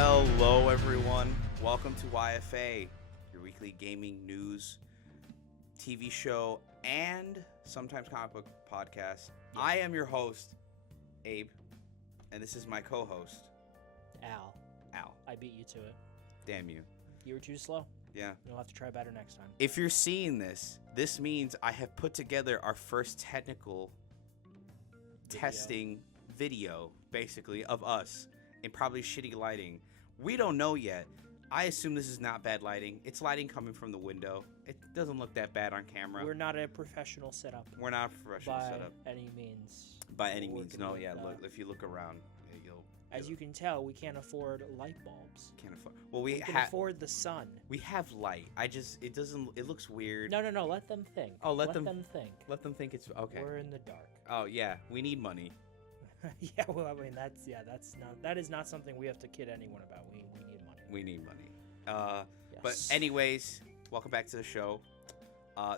Hello, everyone. Welcome to YFA, your weekly gaming news, TV show, and sometimes comic book podcast. I am your host, Abe, and this is my co-host, Al. I beat you to it. Damn you. You were too slow. Yeah. You'll have to try better next time. If you're seeing this means I have put together our first technical testing video, basically, of us in probably shitty lighting. We don't know yet. I assume this is not bad lighting. It's lighting coming from the window. It doesn't look that bad on camera. We're not a professional setup. We're not a professional setup. By any means. By any means, no. Yeah, look. If you look around, you'll. As you can tell, we can't afford light bulbs. Can't afford. Well, we can afford the sun. We have light. It doesn't. It looks weird. No. Let them think. Oh, let them think. Let them think it's okay. We're in the dark. Oh yeah, we need money. Yeah, well, I mean that is not something we have to kid anyone about. We need money. We need money. Yes. But anyways, welcome back to the show.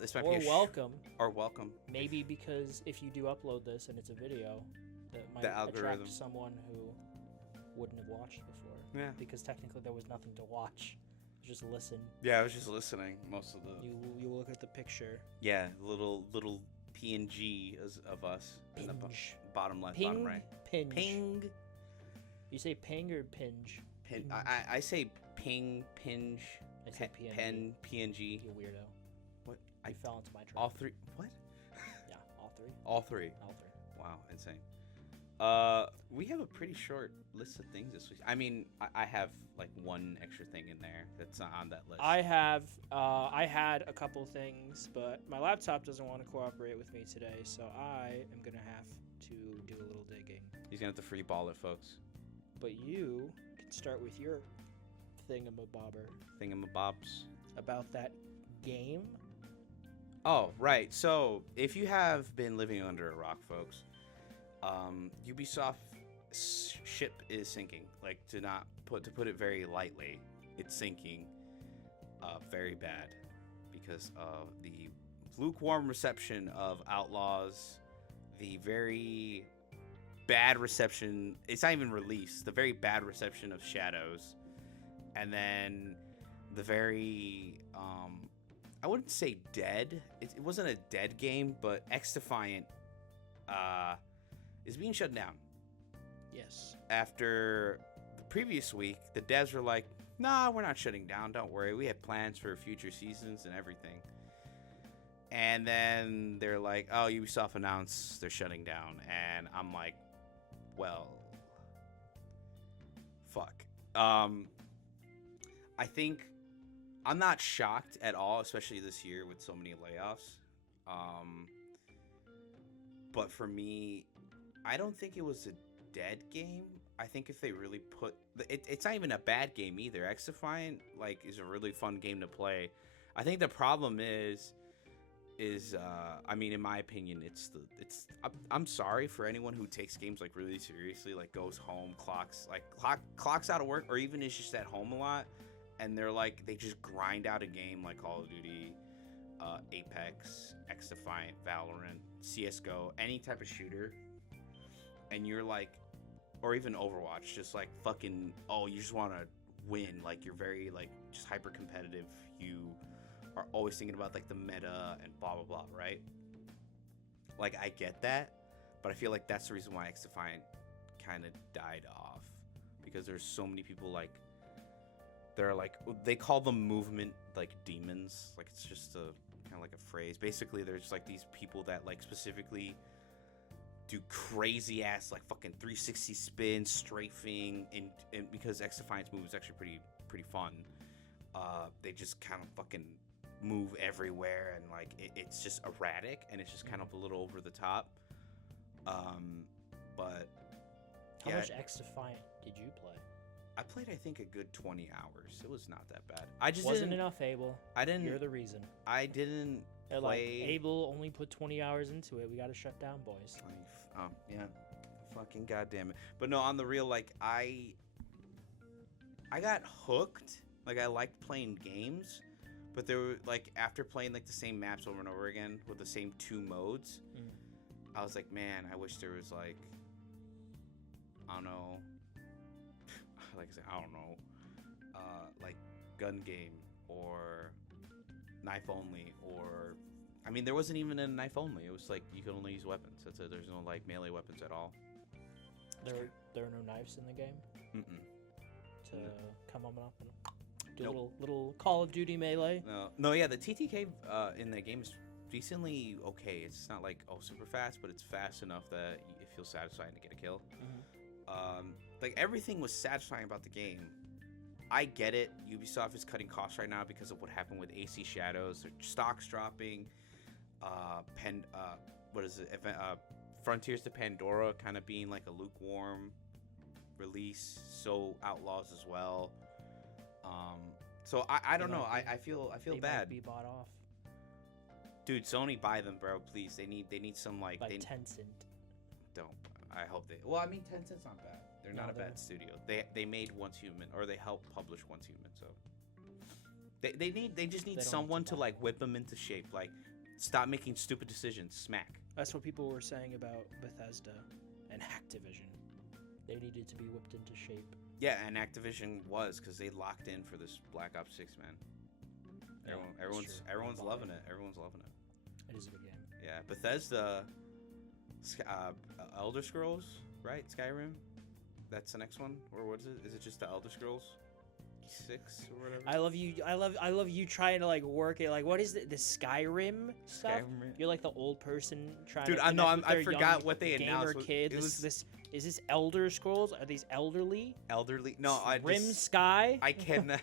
This might be welcome. Or welcome. Maybe because if you do upload this and it's a video, that might attract someone who wouldn't have watched before. Yeah. Because technically there was nothing to watch. Just listen. Yeah, I was just listening most of the. You look at the picture. Yeah, little PNG of us in the bottom left, bottom right. Ping. You say ping or pinge? Pin. I say ping, pinge. I say PNG. Pen, PNG. You weirdo. What? I fell into my trap. All three. What? Yeah, all three. All three. All three. Wow, insane. We have a pretty short list of things this week. I mean, I have like one extra thing in there that's not on that list. I had a couple things, but my laptop doesn't want to cooperate with me today, so I am gonna have to do a little digging. He's gonna have to free ball it, folks. But you can start with your Thingamabobs. About that game. Oh, right. So, if you have been living under a rock, folks, Ubisoft ship is sinking. Like, to put it very lightly, it's sinking very bad because of the lukewarm reception of Outlaws, the very bad reception. It's not even released. The very bad reception of Shadows, and then the very I wouldn't say dead. It wasn't a dead game, but X Defiant is being shut down. Yes. After the previous week, the devs were like, "Nah, we're not shutting down. Don't worry. We have plans for future seasons and everything." And then they're like, "Oh, Ubisoft announced they're shutting down," and I'm like, "Well, fuck." I think I'm not shocked at all, especially this year with so many layoffs. But for me, I don't think it was a dead game. I think if they really put it's not even a bad game either. X Defiant is a really fun game to play. I think the problem is I mean, in my opinion, I'm sorry for anyone who takes games really seriously, goes home, clocks out of work, or even is just at home a lot, and they just grind out a game like Call of Duty, Apex, X Defiant, Valorant, CS:GO, any type of shooter, and you're or even Overwatch, just fucking, you just want to win, you're very just hyper competitive, you are always thinking about the meta and blah blah blah, right? I get that, but I feel that's the reason why X Defiant kind of died off, because there's so many people they're they call them movement demons, it's just a kind of a phrase. Basically, there's just these people that specifically do crazy ass fucking 360 spin strafing, and because X Defiant's move is actually pretty fun, they just kind of fucking move everywhere, and it's just erratic, and it's just kind of a little over the top. But how much X Defiant did you play? I played, I think, a good 20 hours. It was not that bad. I just wasn't enough, Abel. I didn't. You're the reason. I didn't play. Abel only put 20 hours into it. We got to shut down, boys. Yeah, fucking goddamn it. But no, on the real, I got hooked. I liked playing games, but there were after playing the same maps over and over again with the same two modes, I was like, man, I wish there was I don't know. like I said, I don't know, like gun game or knife only, or I mean, there wasn't even a knife only. It was like you could only use weapons. That's it. There's no like melee weapons at all. There are no knives in the game Mm-mm. to come up and do a little Call of Duty melee. No, yeah, the TTK in the game is decently okay. It's not like super fast, but it's fast enough that it feels satisfying to get a kill. Like everything was satisfying about the game. I get it. Ubisoft is cutting costs right now because of what happened with AC Shadows. Their stocks dropping. What is it? Frontiers to Pandora kind of being like a lukewarm release. So Outlaws as well. So I don't know. I feel bad. Might be bought off. Dude, Sony, buy them, bro. Please. They need some like. By Tencent. Don't. I hope they. Well, I mean, Tencent's not bad. They're not a bad studio. They made Once Human, or they helped publish Once Human. So they just need someone to like whip them into shape. Like, stop making stupid decisions. Smack. That's what people were saying about Bethesda and Activision. They needed to be whipped into shape. Yeah, and Activision was, because they locked in for this Black Ops 6, man. Everyone's loving it. Everyone's loving it. It is a good game. Yeah, Bethesda, Elder Scrolls, right? Skyrim. That's the next one, or what is it? Is it just the Elder Scrolls 6 or whatever? I love you trying to like work it. Like, what is the Skyrim stuff? Skyrim. You're like the old person trying. Dude, to I know. I forgot what they announced. Gamer kid. Is this Elder Scrolls? Are these elderly? Elderly? No, Rim Sky. I cannot,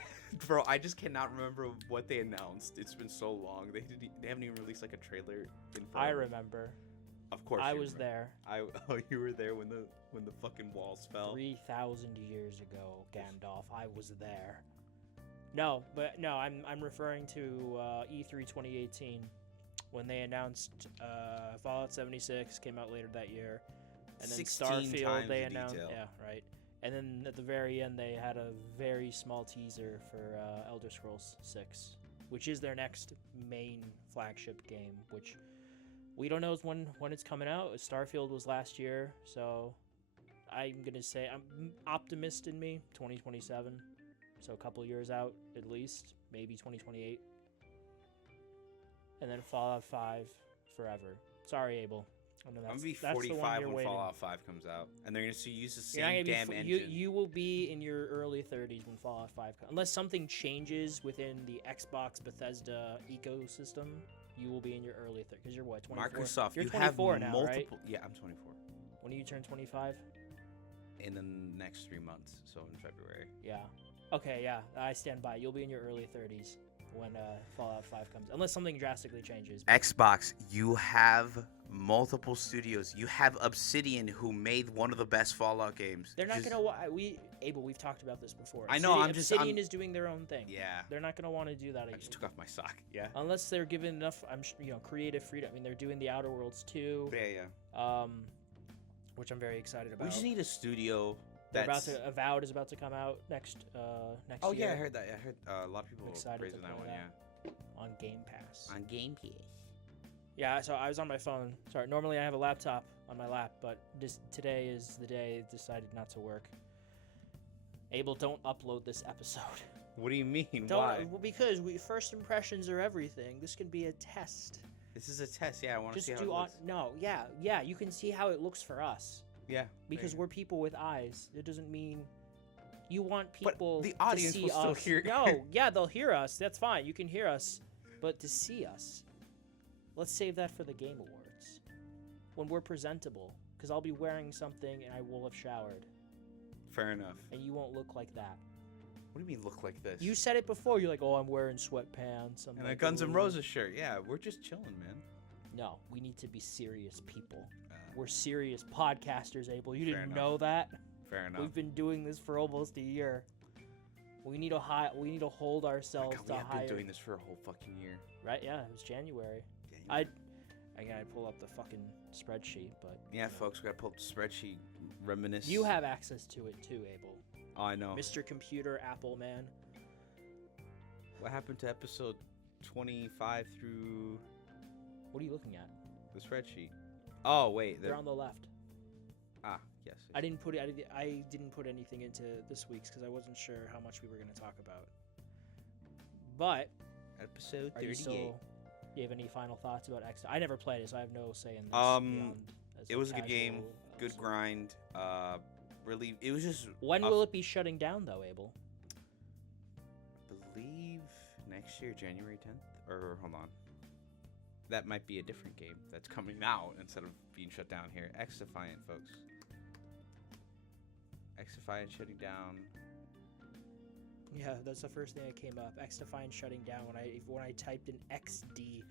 bro. I just cannot remember what they announced. It's been so long. They haven't even released like a trailer. I remember. Of course. I was there. You were there when the fucking walls fell. 3,000 years ago, Gandalf. I was there. No, I'm referring to E3 2018 when they announced Fallout 76 came out later that year, and then Starfield they announced. Yeah, right. And then at the very end they had a very small teaser for Elder Scrolls 6, which is their next main flagship game, which we don't know when it's coming out. Starfield was last year, so I'm gonna say I'm optimist in me. 2027, so a couple years out at least, maybe 2028, and then Fallout 5 forever. Sorry, Abel. I know I'm gonna be 45 when Fallout 5 comes out, and they're gonna use the same damn engine. You will be in your early 30s when Fallout 5 comes, unless something changes within the Xbox Bethesda ecosystem. You will be in your early 30s because you're what, 24? Microsoft, you're you 24 have now, multiple. right? Yeah, I'm 24. When do you turn 25? In the next 3 months, so in February. Yeah. Okay, yeah, I stand by. You'll be in your early 30s when Fallout 5 comes, unless something drastically changes. Xbox, you have multiple studios. You have Obsidian, who made one of the best Fallout games. They're not gonna. We've talked about this before. I know. Obsidian is doing their own thing. Yeah. They're not gonna want to do that. I just took off my sock. Yeah. Unless they're given enough, creative freedom. I mean, they're doing the Outer Worlds too. Yeah. Which I'm very excited about. We just need a studio. Avowed is about to come out next year. Oh yeah, I heard that. I heard a lot of people praising that one. Yeah. On Game Pass. On Game Pass. Yeah, so I was on my phone. Sorry, normally I have a laptop on my lap, but today is the day it decided not to work. Abel, don't upload this episode. What do you mean? Why? Well, because first impressions are everything. This can be a test. This is a test. Yeah, I want to see how it looks. No, yeah, you can see how it looks for us. Yeah. Because we're people with eyes. It doesn't mean you want people the audience to see will still us. hear. No, yeah, they'll hear us. That's fine. You can hear us, but to see us, let's save that for the Game Awards when we're presentable. Because I'll be wearing something and I will have showered. Fair enough. And you won't look like that. What do you mean look like this? You said it before. You're like, oh, I'm wearing sweatpants. And a Guns N' Roses shirt. Yeah, we're just chilling, man. No, we need to be serious people. We're serious podcasters, Abel. You didn't know that? Fair enough. We've been doing this for almost a year. We need to hold ourselves to higher. We've been doing this for a whole fucking year. Right? Yeah, it was January. I gotta pull up the fucking spreadsheet, but yeah, folks, we gotta pull up the spreadsheet. Reminisce. You have access to it too, Abel. Oh, I know. Mr. Computer, Apple man. What happened to episode 25 through? What are you looking at? The spreadsheet. Oh wait, they're on the left. Ah, Yes. I didn't put anything into this week's because I wasn't sure how much we were going to talk about. But Episode are you 38. still? Do you have any final thoughts about X? I never played it, so I have no say in this. It was a good game, good grind. Really, it was just. When will it be shutting down, though, Abel? I believe next year, January 10th. Or hold on, that might be a different game that's coming out instead of being shut down here. X-Defiant, folks. X-Defiant shutting down. Yeah, that's the first thing that came up. X-Defiant shutting down when I typed in XD.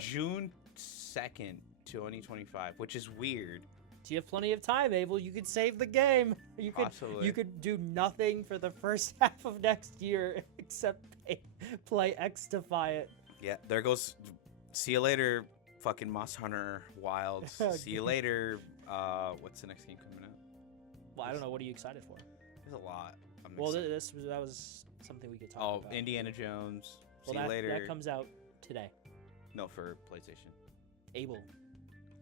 June 2nd, 2025, which is weird. So you have plenty of time, Abel. You could save the game. Possibly. You could do nothing for the first half of next year except play X-Defiant. Yeah, there goes. See you later, fucking Moss Hunter Wilds. See you later. What's the next game coming out? Well, I don't know. What are you excited for? There's a lot. Well, that was something we could talk about. Oh, Indiana Jones. Well, See you later. That comes out today. No, for PlayStation. Abel.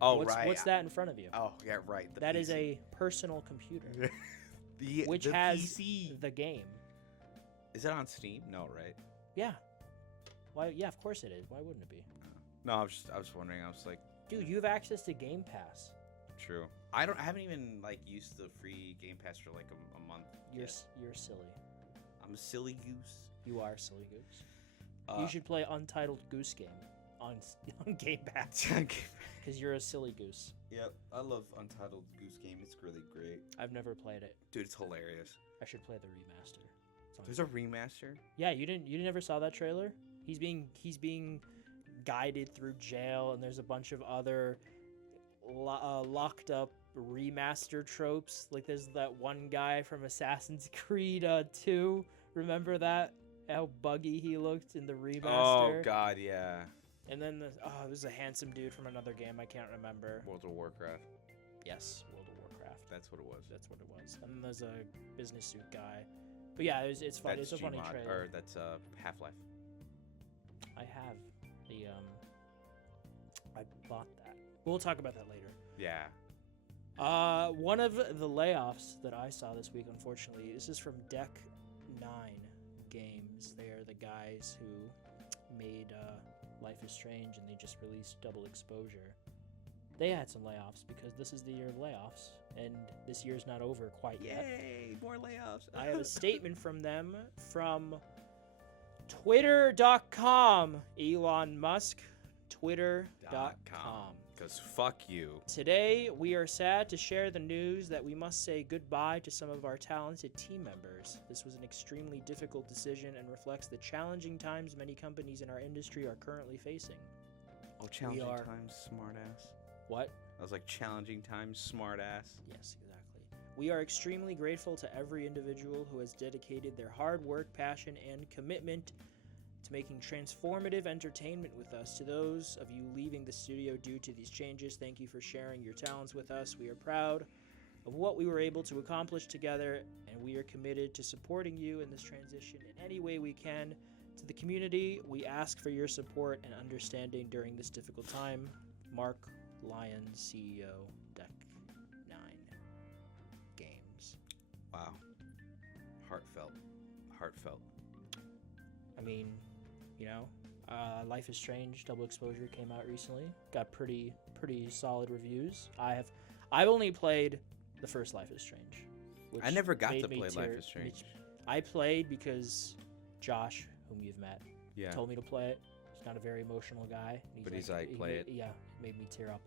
Oh, right. right. What's that in front of you? Oh, yeah, right. That is a personal computer, which the has PC. the game. Is it on Steam? No, right? Yeah. Why? Yeah, of course it is. Why wouldn't it be? No, I was wondering. I was like, dude, you have access to Game Pass. True. I haven't even like used the free Game Pass for like a month. You're silly. I'm a silly goose. You are a silly goose. You should play Untitled Goose Game on Game Pass. Because you're a silly goose. Yep, I love Untitled Goose Game. It's really great. I've never played it. Dude, it's hilarious. I should play the remaster. There's a remaster? Yeah, you never saw that trailer? He's being guided through jail, and there's a bunch of other locked up remaster tropes. Like there's that one guy from Assassin's Creed 2. Remember that? How buggy he looked in the remaster. Oh god, yeah. And then it was a handsome dude from another game I can't remember. World of Warcraft. Yes, World of Warcraft. That's what it was. That's what it was. And then there's a business suit guy. But yeah, it's fun. It's a funny trailer. Or that's Half-Life. I have the I bought that. We'll talk about that later. Yeah. One of the layoffs that I saw this week, unfortunately, this is from Deck 9 Games. They are the guys who made Life is Strange, and they just released Double Exposure. They had some layoffs because this is the year of layoffs, and this year's not over quite yet. Yay, more layoffs. I have a statement from them from Twitter.com. Elon Musk, Twitter.com. Because fuck you. Today, we are sad to share the news that we must say goodbye to some of our talented team members. This was an extremely difficult decision and reflects the challenging times many companies in our industry are currently facing. Oh, challenging times, smartass. What? I was like, challenging times, smartass. Yes, exactly. We are extremely grateful to every individual who has dedicated their hard work, passion, and commitment to making transformative entertainment with us. To those of you leaving the studio due to these changes, thank you for sharing your talents with us. We are proud of what we were able to accomplish together, and we are committed to supporting you in this transition in any way we can. To the community, we ask for your support and understanding during this difficult time. Mark Lyons, CEO, Deck 9 Games. Wow. Heartfelt. I mean, you know, Life is Strange Double Exposure came out recently. Got pretty solid reviews. I've only played the first Life is Strange. Which I never got to play Life is Strange. I played because Josh, whom you've met, Yeah. told me to play it. He's not a very emotional guy. But he's like, play it. Yeah, it made me tear up.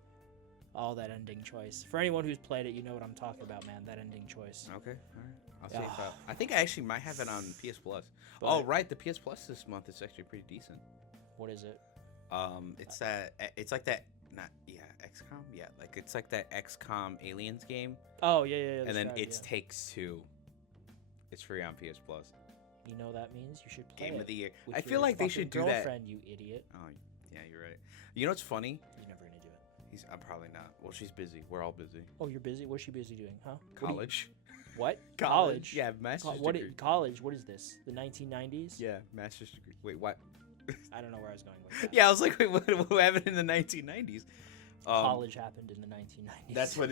All that ending choice. For anyone who's played it, you know what I'm talking about, man. That ending choice. Okay, all right. I'll see if I think I actually might have it on PS Plus. But, oh, right, the PS Plus this month is actually pretty decent. What is it? It's like that. XCOM. Yeah, like it's like that XCOM Aliens game. Oh yeah. And then right, it's Takes Two. It's free on PS Plus. You know that means you should play Game of the year. with I your feel like they should do that. Girlfriend, you idiot. Oh, yeah, you're right. You know what's funny? You're never gonna do it. I'm probably not. Well, she's busy. We're all busy. Oh, you're busy. What's she busy doing? Huh? College. What? College? Yeah, master's What? degree. College? What is this? The 1990s? Yeah, master's degree. Wait, what? I don't know where I was going with that. Yeah, I was like, wait, what happened in the 1990s? College happened in the 1990s. That's when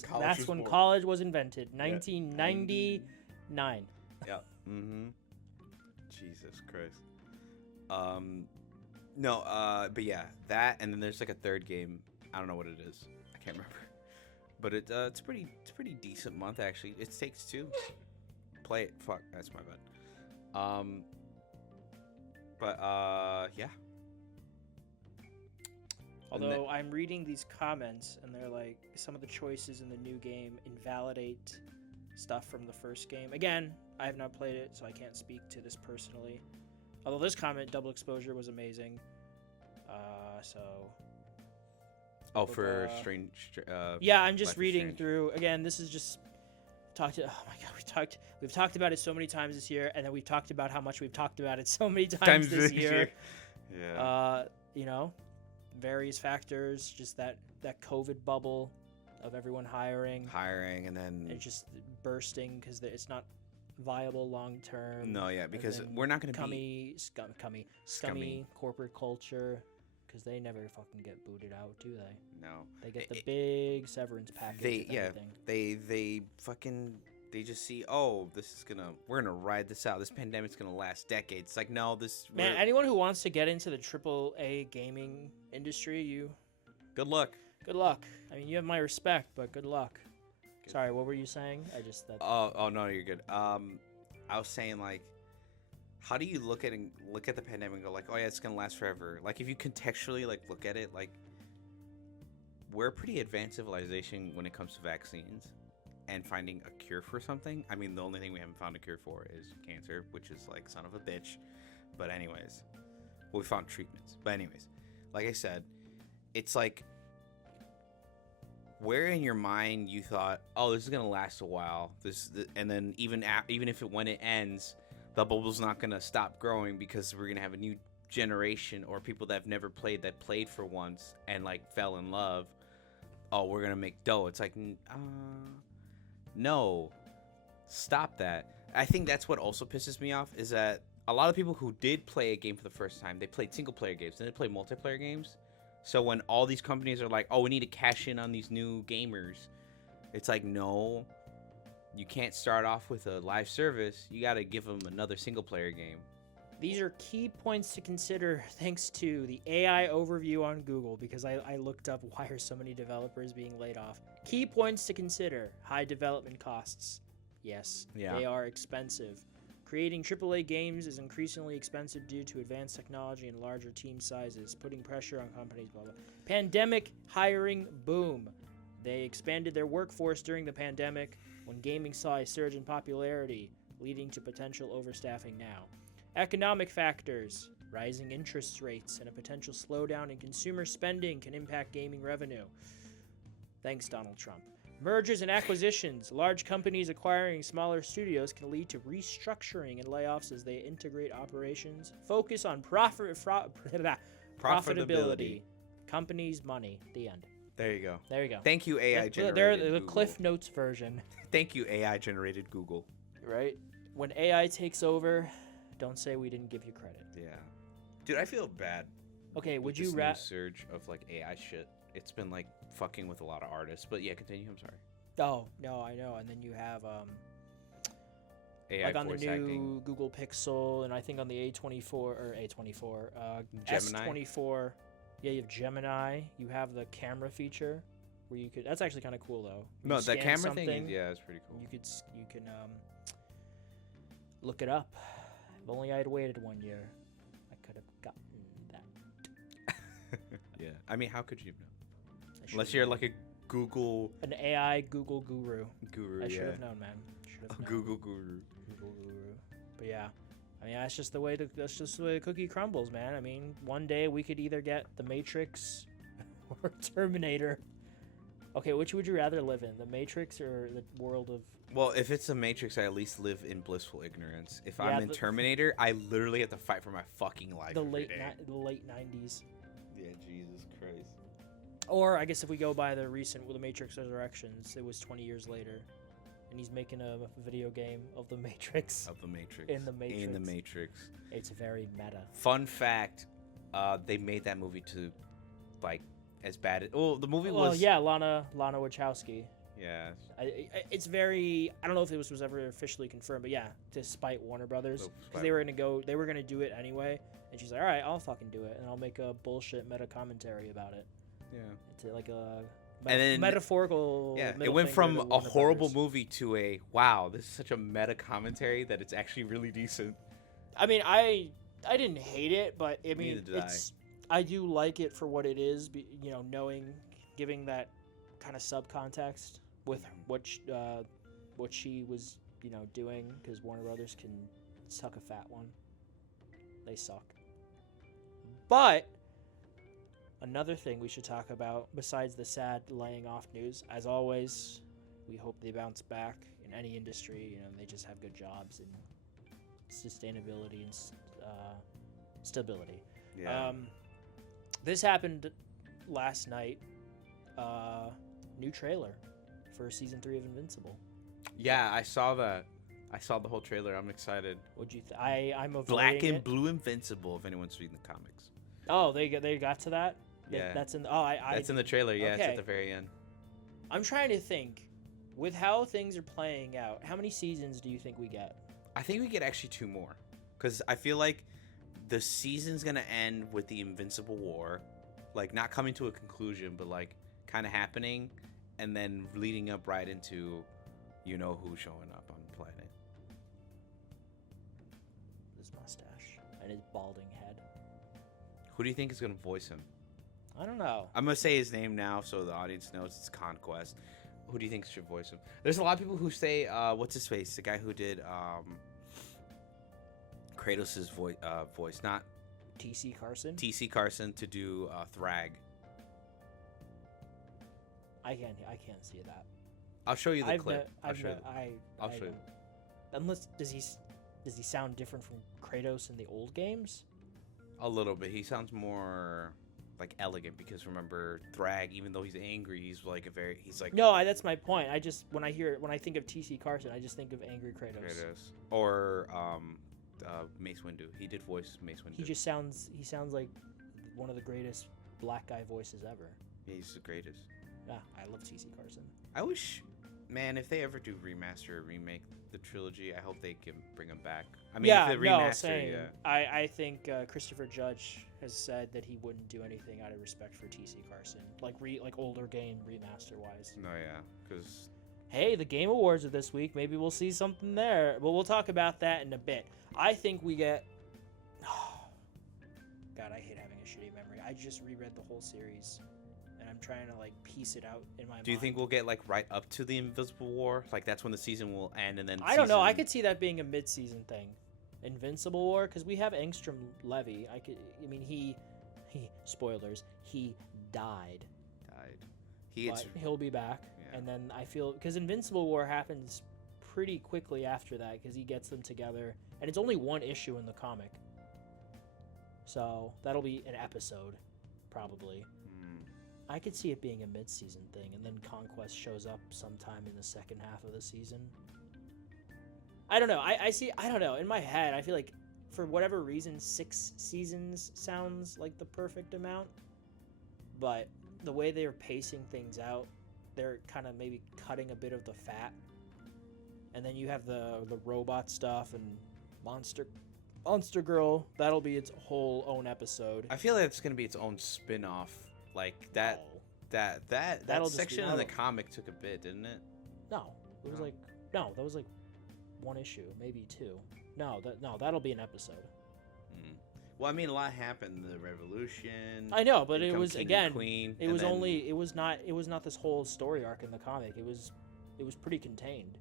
college. That's was when born. college was invented. 1999. Yeah. Mm-hmm. Jesus Christ. No. But yeah, that, and then there's like a third game. I don't know what it is. I can't remember. But it's a pretty decent month actually. It Takes Two. Play it. Fuck, that's my bad. But yeah. Although I'm reading these comments and they're like, some of the choices in the new game invalidate stuff from the first game. Again, I have not played it, so I can't speak to this personally. Although this comment, Double Exposure, was amazing. For strange. Yeah, I'm just Life is reading Strange. through. Again, this is just oh my god, we've talked about it so many times this year, and then we've talked about how much we've talked about it so many times this year. Yeah. You know, various factors, just that COVID bubble of everyone hiring, and then and just bursting because it's not viable long term. no, yeah, because we're not going to be scummy corporate culture, because they never fucking get booted out, do they? no. They get the big severance package. They just see, oh, we're gonna ride this out. This pandemic's gonna last decades. It's like, no, Man, anyone who wants to get into the AAA gaming industry, good luck. good luck. I mean, you have my respect, but good luck. Sorry, what were you saying? Oh no, you're good. I was saying, like, how do you look at the pandemic and go like, oh yeah, it's gonna last forever? Like, if you contextually like look at it, like, we're a pretty advanced civilization when it comes to vaccines and finding a cure for something. I mean, the only thing we haven't found a cure for is cancer, which is like son of a bitch. But anyways, we found treatments. But anyways, like I said, it's like, where in your mind you thought, oh, this is gonna last a while. And then even if when it ends, the bubble's not gonna stop growing because we're gonna have a new generation or people that have never played that played for once and like fell in love. Oh, we're gonna make dough. It's like, no, stop that. I think that's what also pisses me off, is that a lot of people who did play a game for the first time, they played single player games, then they played multiplayer games. So when all these companies are like, oh, we need to cash in on these new gamers, it's like, no, you can't start off with a live service. You got to give them another single player game. These are key points to consider thanks to the AI overview on Google, because I looked up why are so many developers being laid off. Key points to consider: high development costs. Yes, they are expensive. Creating AAA games is increasingly expensive due to advanced technology and larger team sizes, putting pressure on companies, blah, blah. Pandemic hiring boom. They expanded their workforce during the pandemic when gaming saw a surge in popularity, leading to potential overstaffing now. Economic factors. Rising interest rates and a potential slowdown in consumer spending can impact gaming revenue. Thanks, Donald Trump. Mergers and acquisitions. Large companies acquiring smaller studios can lead to restructuring and layoffs as they integrate operations. Focus on profitability. Companies' money. The end. There you go. There you go. Thank you, AI generated They're the Google. Cliff Notes version. Thank you, AI generated Google. Right? When AI takes over, don't say we didn't give you credit. Yeah. Dude, I feel bad. Okay, with would you this new rather... surge of like AI shit? It's been like fucking with a lot of artists. But yeah, continue. I'm sorry. Oh, no, I know. And then you have AI like on the voice new acting. Google Pixel, and I think on the Gemini? S24. Yeah, you have Gemini. You have the camera feature where you could... That's actually kind of cool, though. No, the scan camera thing something, is, yeah, it's pretty cool. You can look it up. If only I had waited 1 year, I could have gotten that. Yeah. I mean, how could you know? I Unless should've you're known. like a Google An AI Google guru. guru, I should yeah. have known, man. Should have known. Google guru. Google guru. But yeah, I mean that's just the way the cookie crumbles, man. I mean, one day we could either get The Matrix or Terminator. Okay, which would you rather live in, The Matrix or the world of... Well, if it's a Matrix, I at least live in blissful ignorance. If Yeah, I'm in Terminator, I literally have to fight for my fucking life. the every late day. the late 90s? Yeah, Jesus Christ. Or I guess if we go by the recent The Matrix Resurrections, it was 20 years later, and he's making a video game of The Matrix. Of the Matrix. In the Matrix. In the Matrix. It's very meta. Fun fact, they made that movie to, like, as bad. Well, the movie Well, was. yeah, Lana Wachowski. Yeah. It's very. I don't know if this was ever officially confirmed, but yeah, despite Warner Brothers, because they were gonna do it anyway, and she's like, all right, I'll fucking do it, and I'll make a bullshit meta commentary about it. Yeah. It's like a And then, metaphorical. Yeah, it middle went finger from to a Warner horrible Brothers. movie to a wow, this is such a meta commentary that it's actually really decent. I mean, I didn't hate it, but I mean, Neither did it's I do like it for what it is. You know, giving that kind of subcontext with what she was, you know, doing, because Warner Brothers can suck a fat one. They suck. But another thing we should talk about, besides the sad laying off news, as always, we hope they bounce back in any industry. You know, they just have good jobs and sustainability and stability. Yeah. This happened last night. New trailer for season 3 of Invincible. Yeah, I saw the whole trailer. I'm excited. What'd you I'm avoiding Black and it. Blue Invincible, if anyone's reading the comics. Oh, they got to that. Yeah. That's in. That's in the trailer. Yeah, it's okay. at the very end. I'm trying to think, with how things are playing out, how many seasons do you think we get? I think we get actually 2 more, because I feel like the season's gonna end with the Invincible War, like not coming to a conclusion, but like kind of happening, and then leading up right into, you know, who's showing up on the planet. His mustache and his balding head. Who do you think is gonna voice him? I don't know. I'm gonna say his name now so the audience knows it's Conquest. Who do you think should voice him? There's a lot of people who say, what's his face? The guy who did Kratos' voice, not T.C. Carson. T.C. Carson, to do Thrag. I can't see that. I'll show you the clip. I'll show you. Unless does he sound different from Kratos in the old games? A little bit. He sounds more like elegant, because remember Thrag, even though he's angry, he's like No, that's my point. I just when I think of T.C. Carson, I just think of angry Kratos. Or Mace Windu. He did voice Mace Windu. He sounds like one of the greatest black guy voices ever. Yeah, he's the greatest. Yeah, I love T.C. Carson. I wish, man, if they ever do remaster or remake the trilogy, I hope they can bring him back. I mean, yeah, if they remaster, yeah. I think Christopher Judge has said that he wouldn't do anything out of respect for T.C. Carson, like older game remaster wise. No, yeah, because hey, the Game Awards are this week. Maybe we'll see something there. But we'll talk about that in a bit. I think we get. God, I hate having a shitty memory. I just reread the whole series, and I'm trying to like piece it out in my mind. Do you think we'll get like right up to the Invisible War? Like that's when the season will end, and then I don't know. I could see that being a mid-season thing. Invincible War, because we have Angstrom Levy. He spoilers. He died. But he'll be back. Yeah. And then I feel because Invincible War happens pretty quickly after that, because he gets them together, and it's only one issue in the comic. So that'll be an episode, probably. I could see it being a mid-season thing, and then Conquest shows up sometime in the second half of the season. I don't know. I don't know. In my head, I feel like, for whatever reason, 6 seasons sounds like the perfect amount. But the way they're pacing things out, they're kind of maybe cutting a bit of the fat. And then you have the robot stuff and Monster Girl. That'll be its whole own episode. I feel like it's gonna be its own spin-off. Like that. That section in the comic took a bit, didn't it? No, it was that was like 1 issue, maybe 2. No, that'll be an episode. Well, I mean, a lot happened. The Revolution. I know, but it was again. Queen, it was only. It was not this whole story arc in the comic. It was pretty contained.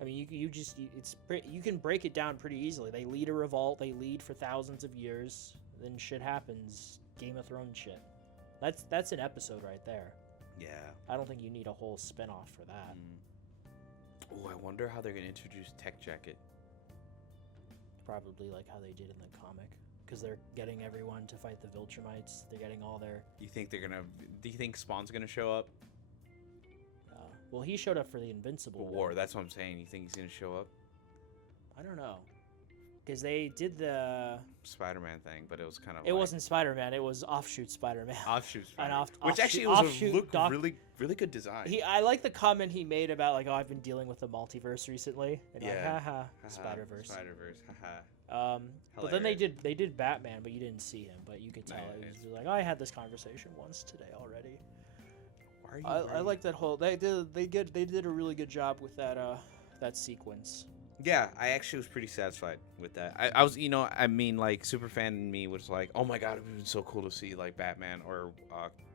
I mean, you can break it down pretty easily. They lead a revolt. They lead for thousands of years. Then shit happens. Game of Thrones shit. That's an episode right there. Yeah. I don't think you need a whole spinoff for that. Oh, I wonder how they're gonna introduce Tech Jacket. Probably like how they did in the comic, because they're getting everyone to fight the Viltrumites. They're getting all their. Do you think Spawn's gonna show up? Well, he showed up for the Invincible War. That's what I'm saying. You think he's gonna show up? I don't know, because they did the. Spider-Man thing, but it was kind of. It wasn't Spider-Man. It was offshoot Spider-Man. Offshoot An Spider-Man, which offshoot- actually was offshoot a look doc- really, really good design. I like the comment he made about like, oh, I've been dealing with the multiverse recently, and like, Yeah. haha, Haha, Spider-Verse. Spider-Verse, haha. But then they did Batman, but you didn't see him, but you could tell it Nice. was like, oh, I had this conversation once today already. Why are you I wearing- like that whole they did a really good job with that sequence. Yeah, I actually was pretty satisfied with that. I was, I mean, like, Superfan in me was like, oh my god, it would have been so cool to see, like, Batman or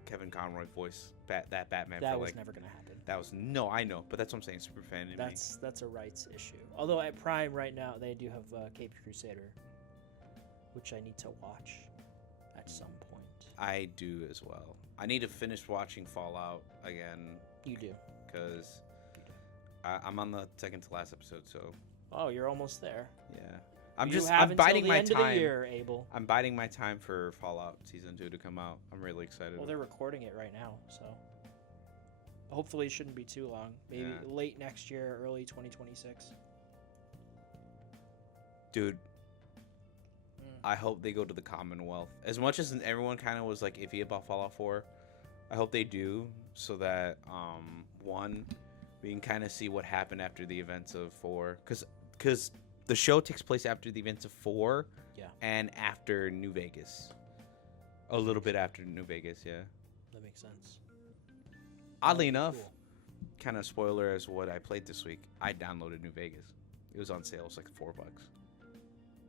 Kevin Conroy voice that Batman. That for, was like, never gonna happen. That was, no, I know, but that's what I'm saying, Superfan in me. That's a rights issue. Although at Prime right now they do have Cape Crusader, which I need to watch at some point. I do as well. I need to finish watching Fallout again. You do. Because I'm on the second to last episode, so Oh, you're almost there. yeah. I'm I'm biding my end of the time. year, Abel. I'm biding my time for Fallout Season 2 to come out. I'm really excited. Well, they're recording it right now, so hopefully it shouldn't be too long. Maybe Yeah. late next year, early 2026. Dude, Mm. I hope they go to the Commonwealth. As much as everyone kind of was like iffy about Fallout 4, I hope they do so that one, we can kind of see what happened after the events of 4, because the show takes place after the events of 4, Yeah. and after New Vegas, a little bit after New Vegas, yeah. That makes sense. Oddly That'd be enough, cool. kind of spoiler as what I played this week. I downloaded New Vegas. It was on sale. It was like $4.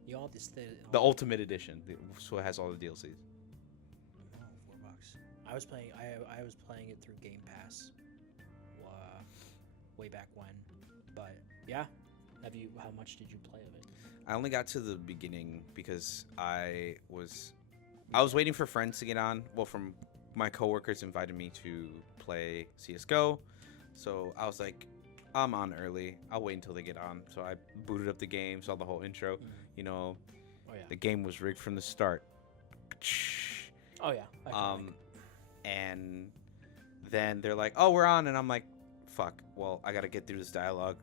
You all this The Ultimate Edition, so it has all the DLCs. $4. I was playing. I was playing it through Game Pass, way back when. But yeah, how much did you play of it? I only got to the beginning because I was waiting for friends to get on. Well, from my coworkers invited me to play CS:GO, so I was like, I'm on early. I'll wait until they get on. So I booted up the game, saw the whole intro. Oh yeah. The game was rigged from the start. Oh yeah. iconic. And then they're like, "Oh, we're on," and I'm like, "Fuck! Well, I gotta get through this dialogue.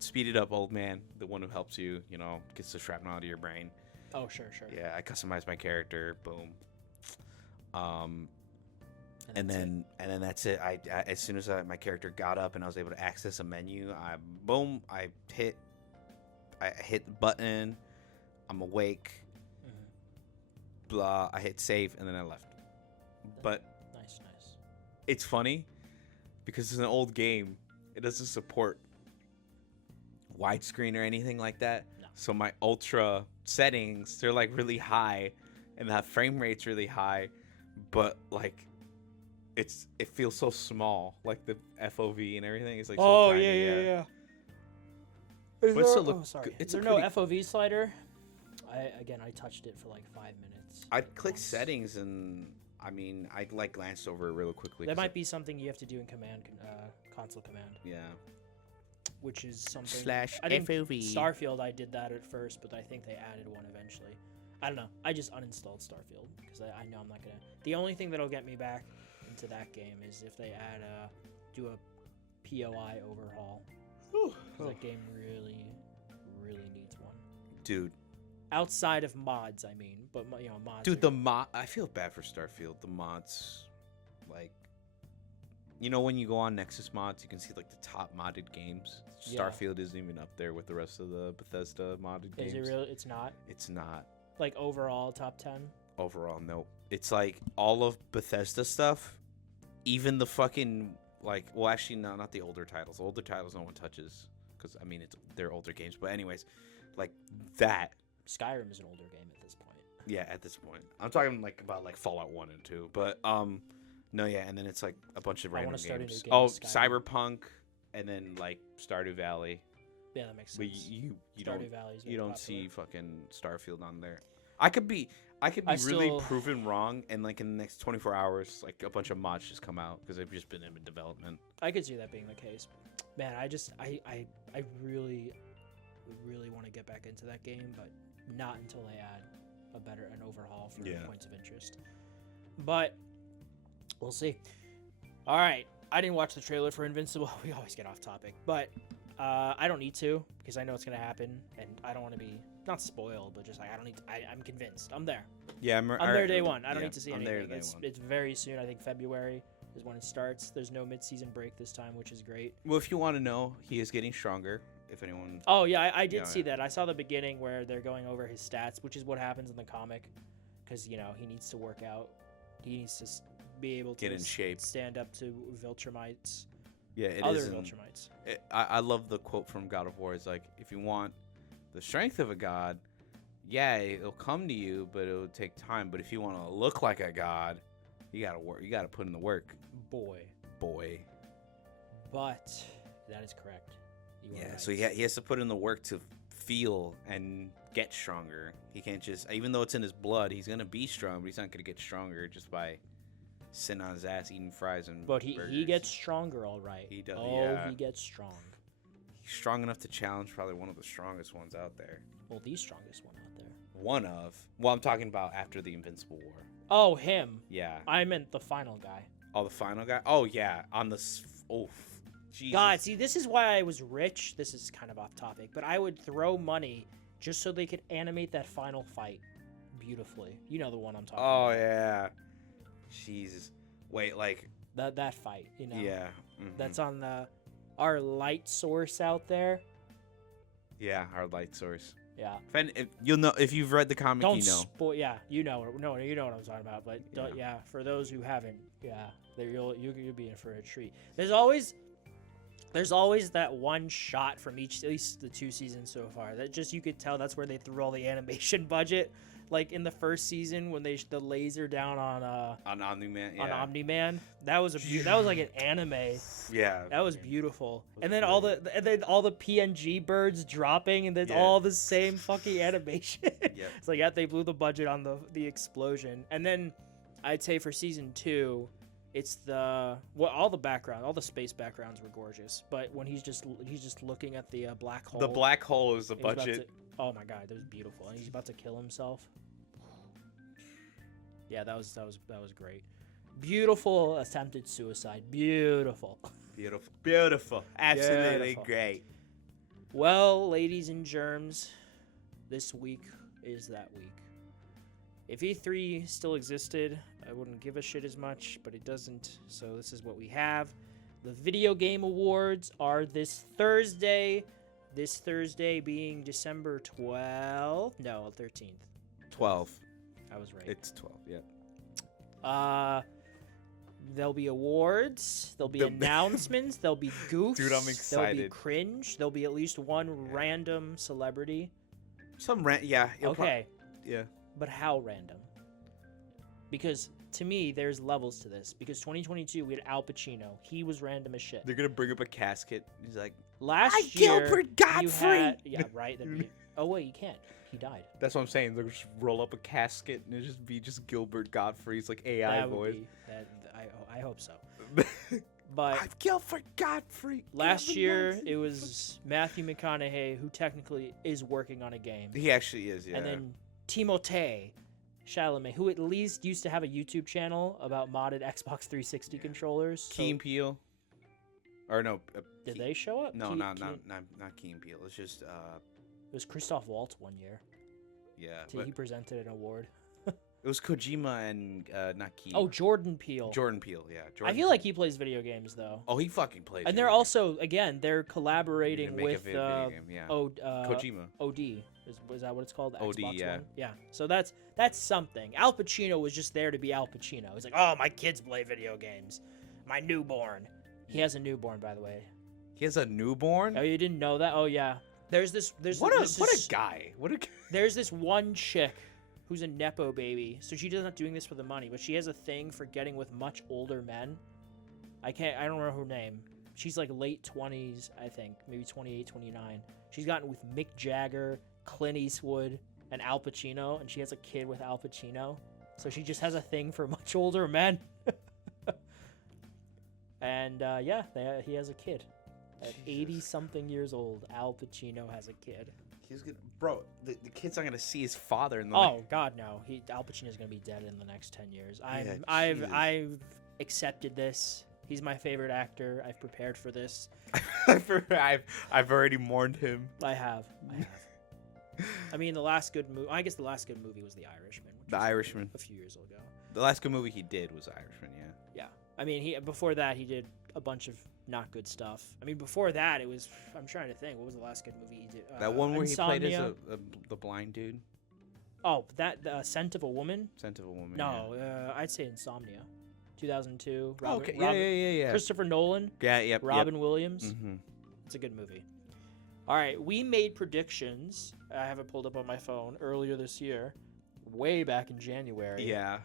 Speed it up, old man. The one who helps you, gets the shrapnel out of your brain." Oh sure. Yeah, I customized my character. Boom. And that's it. then that's it. I as soon as my character got up and I was able to access a menu, I hit the button. I'm awake. Blah. I hit save and then I left. But Nice. it's funny because it's an old game. It doesn't support widescreen or anything like that. No. So my ultra settings, they're like really high and the frame rate's really high, but like it feels so small, like the FOV and everything is like so tiny. yeah. But it still look sorry. good. It's Is a there no pretty- FOV slider? I touched it for like 5 minutes. I clicked once. settings and I like glanced over it real quickly. That 'cause might be something you have to do in console command, yeah. which is something. Slash I didn't- FOV. Starfield, I did that at first, but I think they added one eventually. I don't know. I just uninstalled Starfield because I know I'm not gonna. The only thing that'll get me back into that game is if they do a POI overhaul. 'Cause that game really needs one. Dude. Outside of mods, I mean, but mods. Dude, I feel bad for Starfield. The mods, like, when you go on Nexus mods, you can see like the top modded games. Yeah. Starfield isn't even up there with the rest of the Bethesda modded games. Is it really? It's not. It's not. Like overall top 10. Overall, nope. It's like all of Bethesda stuff, even the fucking well, actually, no, not the older titles. Older titles no one touches because they're older games. But anyways, like that. Skyrim is an older game at this point. Yeah, at this point. I'm talking about Fallout 1 and 2, but no, yeah, and then it's like a bunch of I random wanna start a new games. game Oh, with Skyrim. Cyberpunk and then like Stardew Valley. Yeah, that makes But sense. you Stardew Valley's very don't popular. see fucking Starfield on there. I could be I really still- proven wrong and like in the next 24 hours like a bunch of mods just come out because they've just been in development. I could see that being the case. Man, I really want to get back into that game, but not until they add an overhaul for Yeah. points of interest. But we'll see. All right, I didn't watch the trailer for Invincible. We always get off topic, but I don't need to because I know it's gonna happen, and I don't want to be not spoiled, but just like I don't need. I'm convinced. I'm there. Yeah, I'm there day one. I don't need to see I'm anything. there It's very soon. I think February is when it starts. There's no mid-season break this time, which is great. Well, if you want to know, he is getting stronger. If anyone. Oh yeah, I did see that. I saw the beginning where they're going over his stats, which is what happens in the comic, because he needs to work out. He needs to be able to get in shape, stand up to Viltrumites. Yeah, it other is. Viltrumites. I love the quote from God of War. It's like, if you want the strength of a god, yeah, it'll come to you, but it'll take time. But if you want to look like a god, you gotta work. You gotta put in the work. Boy. But that is correct. Yeah, so he has to put in the work to feel and get stronger. He can't just, even though it's in his blood, he's gonna be strong, but he's not gonna get stronger just by sitting on his ass eating fries and But burgers. he gets stronger, all right. He does. Oh, yeah. he gets strong. He's strong enough to challenge probably one of the strongest ones out there. Well, the strongest one out there. One of. Well, I'm talking about after the Invincible War. Oh, him. Yeah. I meant the final guy. Oh, the final guy? Oh, yeah. On the... Oh, Jesus. God, see, this is why I was rich. This is kind of off topic, but I would throw money just so they could animate that final fight beautifully. You know the one I'm talking about. Oh, yeah. Jesus. Wait, like... That fight, Yeah. Mm-hmm. That's on our light source out there. Yeah, our light source. Yeah. If you'll know, if you've read the comic, Don't you know. Yeah, you know what I'm talking about. But yeah, for those who haven't, yeah, you'll be in for a treat. There's always that one shot from at least the 2 seasons so far that just you could tell that's where they threw all the animation budget. Like in the first season when the laser down on Omni-Man, yeah. on Omni-Man, that was like an anime. Yeah, that was beautiful. And then all the PNG birds dropping, and then all the same fucking animation. Yep. It's like they blew the budget on the explosion. And then I'd say for season 2, it's all the space backgrounds were gorgeous, but when he's just looking at the black hole. The black hole is the budget. Oh my god, that was beautiful. And he's about to kill himself. Yeah, that was great. Beautiful attempted suicide. Beautiful. Absolutely Beautiful. Great. Well, ladies and germs, this week is that week. If E3 still existed, I wouldn't give a shit as much, but it doesn't. So this is what we have. The Video Game Awards are this Thursday. This Thursday being December 12th. No, 13th. 12. I was right. It's 12, yeah. There'll be awards. There'll be announcements. There'll be goofs. Dude, I'm excited. There'll be cringe. There'll be at least one random celebrity. Yeah. Okay. Yeah. But how random? Because to me, there's levels to this. Because 2022, we had Al Pacino. He was random as shit. They're going to bring up a casket. He's like, last year, Gilbert Gottfried. Yeah, right. Oh, wait, you can't. He died. That's what I'm saying. They'll just roll up a casket and it'll just be Gilbert Gottfried's like AI voice. I hope so. But I'm Gilbert Gottfried. Last year, it was Matthew McConaughey, who technically is working on a game. He actually is, yeah. And then Timothée Chalamet, who at least used to have a YouTube channel about modded Xbox 360 controllers. Key and Peele. Or no. Did they show up? No, not Key and Peele. It's just... It was Christoph Waltz one year. Yeah. He presented an award. It was Kojima and not Key. Oh, Jordan Peele. Jordan Peele, yeah. I feel like he plays video games, though. Oh, he fucking plays. And they're also, again, they're collaborating with Kojima. OD. Is that what it's called? The OD, Xbox yeah. One? Yeah. So that's something. Al Pacino was just there to be Al Pacino. He's like, oh, my kids play video games. My newborn. He has a newborn, by the way. He has a newborn? Oh, you didn't know that? Oh, yeah. There's what a guy. There's this one chick who's a Nepo baby. So she's not doing this for the money, but she has a thing for getting with much older men. I don't remember her name. She's like late 20s, I think. Maybe 28, 29. She's gotten with Mick Jagger, Clint Eastwood, and Al Pacino, and she has a kid with Al Pacino. So she just has a thing for much older men. And he has a kid. At 80-something years old, Al Pacino has a kid. He's gonna, bro. The kid's not gonna see his father in the. Oh God, no. Al Pacino's gonna be dead in the next 10 years. I've accepted this. He's my favorite actor. I've prepared for this. I've already mourned him. I have. I mean, the last good movie. I guess the last good movie was The Irishman. The Irishman. A few years ago. The last good movie he did was Irishman. Yeah. Yeah. I mean, before that he did a bunch of not good stuff. I mean, before that it was. I'm trying to think. What was the last good movie he did? That one where Insomnia. he played as the blind dude. Oh, that Scent of a Woman. Scent of a Woman. No, I'd say Insomnia. 2002. Okay. Yeah. Christopher Nolan. Yeah. Yep. Robin Williams. Mm-hmm. It's a good movie. All right, we made predictions. I have it pulled up on my phone earlier this year, way back in January. Yeah.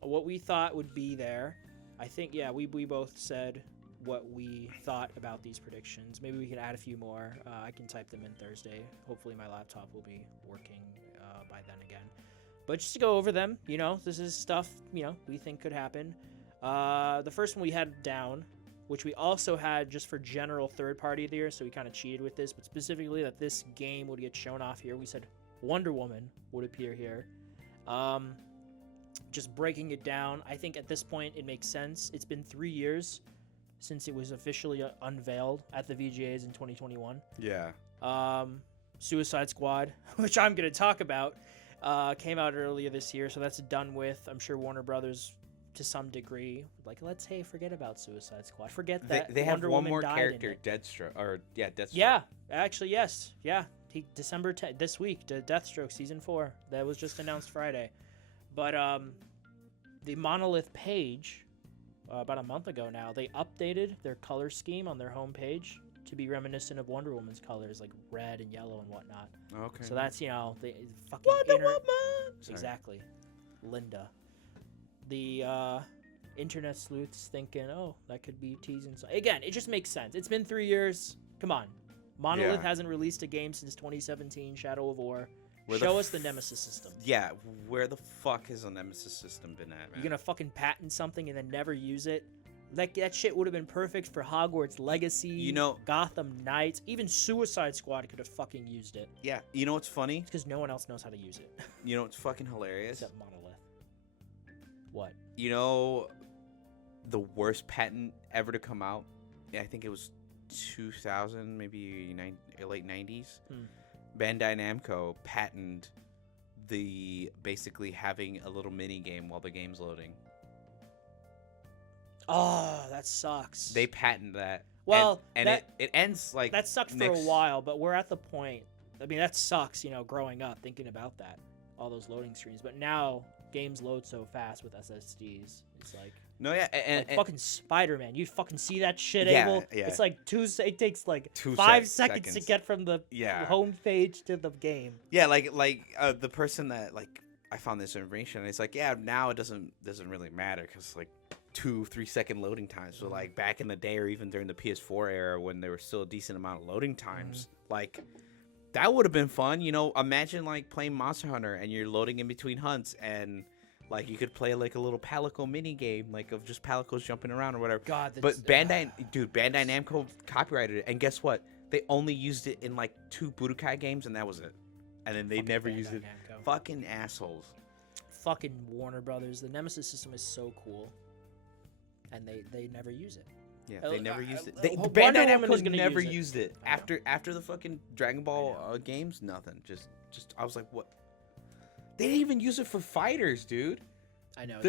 What we thought would be there. I think, yeah, we both said what we thought about these predictions. Maybe we can add a few more. I can type them in Thursday. Hopefully my laptop will be working by then again. But just to go over them, this is stuff, we think could happen. The first one we had down, which we also had just for general third party of the year, so we kind of cheated with this, but specifically that this game would get shown off here. We said Wonder Woman would appear here. Just breaking it down, I think at this point it makes sense. It's been 3 years since it was officially unveiled at the VGAs in 2021. Yeah. Suicide Squad, which I'm going to talk about, came out earlier this year, so that's done with. I'm sure Warner Brothers, to some degree, let's forget about Suicide Squad. Forget that. They have Wonder one Woman more died character, in it. Deathstroke. Deathstroke. Yeah, actually, yes. Yeah, December 10th, this week, Deathstroke Season 4. That was just announced Friday. But the Monolith page, about a month ago now, they updated their color scheme on their homepage to be reminiscent of Wonder Woman's colors, like red and yellow and whatnot. Okay. So that's, the fucking Wonder Woman! Exactly. Linda. The internet sleuths thinking, oh, that could be teasing. So again, it just makes sense. It's been 3 years. Come on. Monolith hasn't released a game since 2017, Shadow of War. Show us the Nemesis system. Yeah, where the fuck has the Nemesis system been at, man? You're gonna fucking patent something and then never use it? That shit would have been perfect for Hogwarts Legacy, Gotham Knights, even Suicide Squad could have fucking used it. Yeah, you know what's funny? It's because no one else knows how to use it. You know what's fucking hilarious? Except Monolith. What? You know the worst patent ever to come out? I think it was 2000, maybe late 90s. Bandai Namco patented basically having a little mini game while the game's loading. Oh, that sucks. They patent that. Well, and it ends like that sucked for a while, but we're at the point. I mean, that sucks. Growing up thinking about that, all those loading screens. But now games load so fast with SSDs. It's like and fucking Spider-Man. You fucking see that shit, Abel? Yeah. It's like it takes like 5 seconds to get from the home page to the game. Yeah, the person that I found this information, and it's like, now it doesn't really matter because 2-3 second loading times. So back in the day, or even during the PS4 era, when there was still a decent amount of loading times, that would have been fun. Imagine playing Monster Hunter and you're loading in between hunts, and you could play a little Palico mini game, of just Palicos jumping around or whatever. God, but Bandai Namco copyrighted it, and guess what? They only used it in 2 Budokai games, and that was it. And then they never used it. Namco. Fucking assholes. Fucking Warner Brothers. The Nemesis system is so cool, and they never use it. Yeah, they never used it. Bandai Namco never used it. After the fucking Dragon Ball games, nothing. Just I was like, what? They didn't even use it for fighters, dude. I know.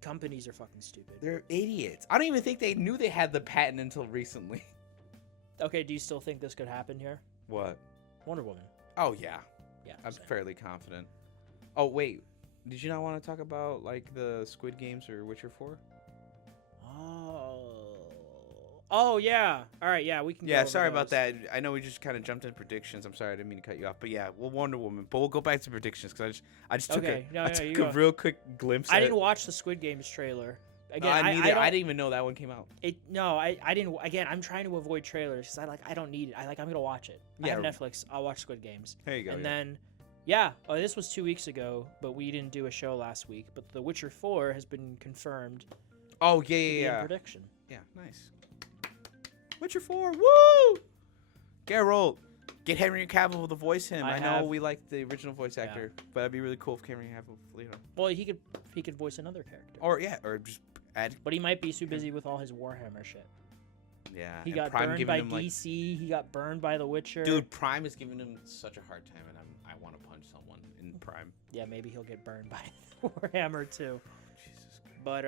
Companies are fucking stupid. They're idiots. I don't even think they knew they had the patent until recently. Okay, do you still think this could happen here? What? Wonder Woman. Oh, yeah. Yeah. I'm fairly confident. Oh, wait. Did you not want to talk about, the Squid Games or Witcher 4? Oh, yeah. All right, yeah, we can Yeah, sorry about that. I know we just kind of jumped in predictions. I'm sorry, I didn't mean to cut you off. But yeah, well, Wonder Woman. But we'll go back to predictions because I just took a real quick glimpse. I didn't watch the Squid Games trailer. Again, I didn't even know that one came out. I didn't. Again, I'm trying to avoid trailers because I don't need it. I'm gonna watch it. I have Netflix. I'll watch Squid Games. There you go. And then, this was 2 weeks ago, but we didn't do a show last week. But The Witcher 4 has been confirmed. Oh yeah. Prediction. Yeah, nice. Witcher 4, woo! Geralt, get Henry Cavill to voice him. I know we like the original voice actor, but it'd be really cool if Henry Cavill, Well, he could voice another character. Or just But he might be too busy with all his Warhammer shit. Yeah. He and got Prime burned giving by him, like, DC. He got burned by The Witcher. dude, Prime is giving him such a hard time, and I want to punch someone in Prime. Yeah, maybe he'll get burned by Warhammer too. Jesus Christ. But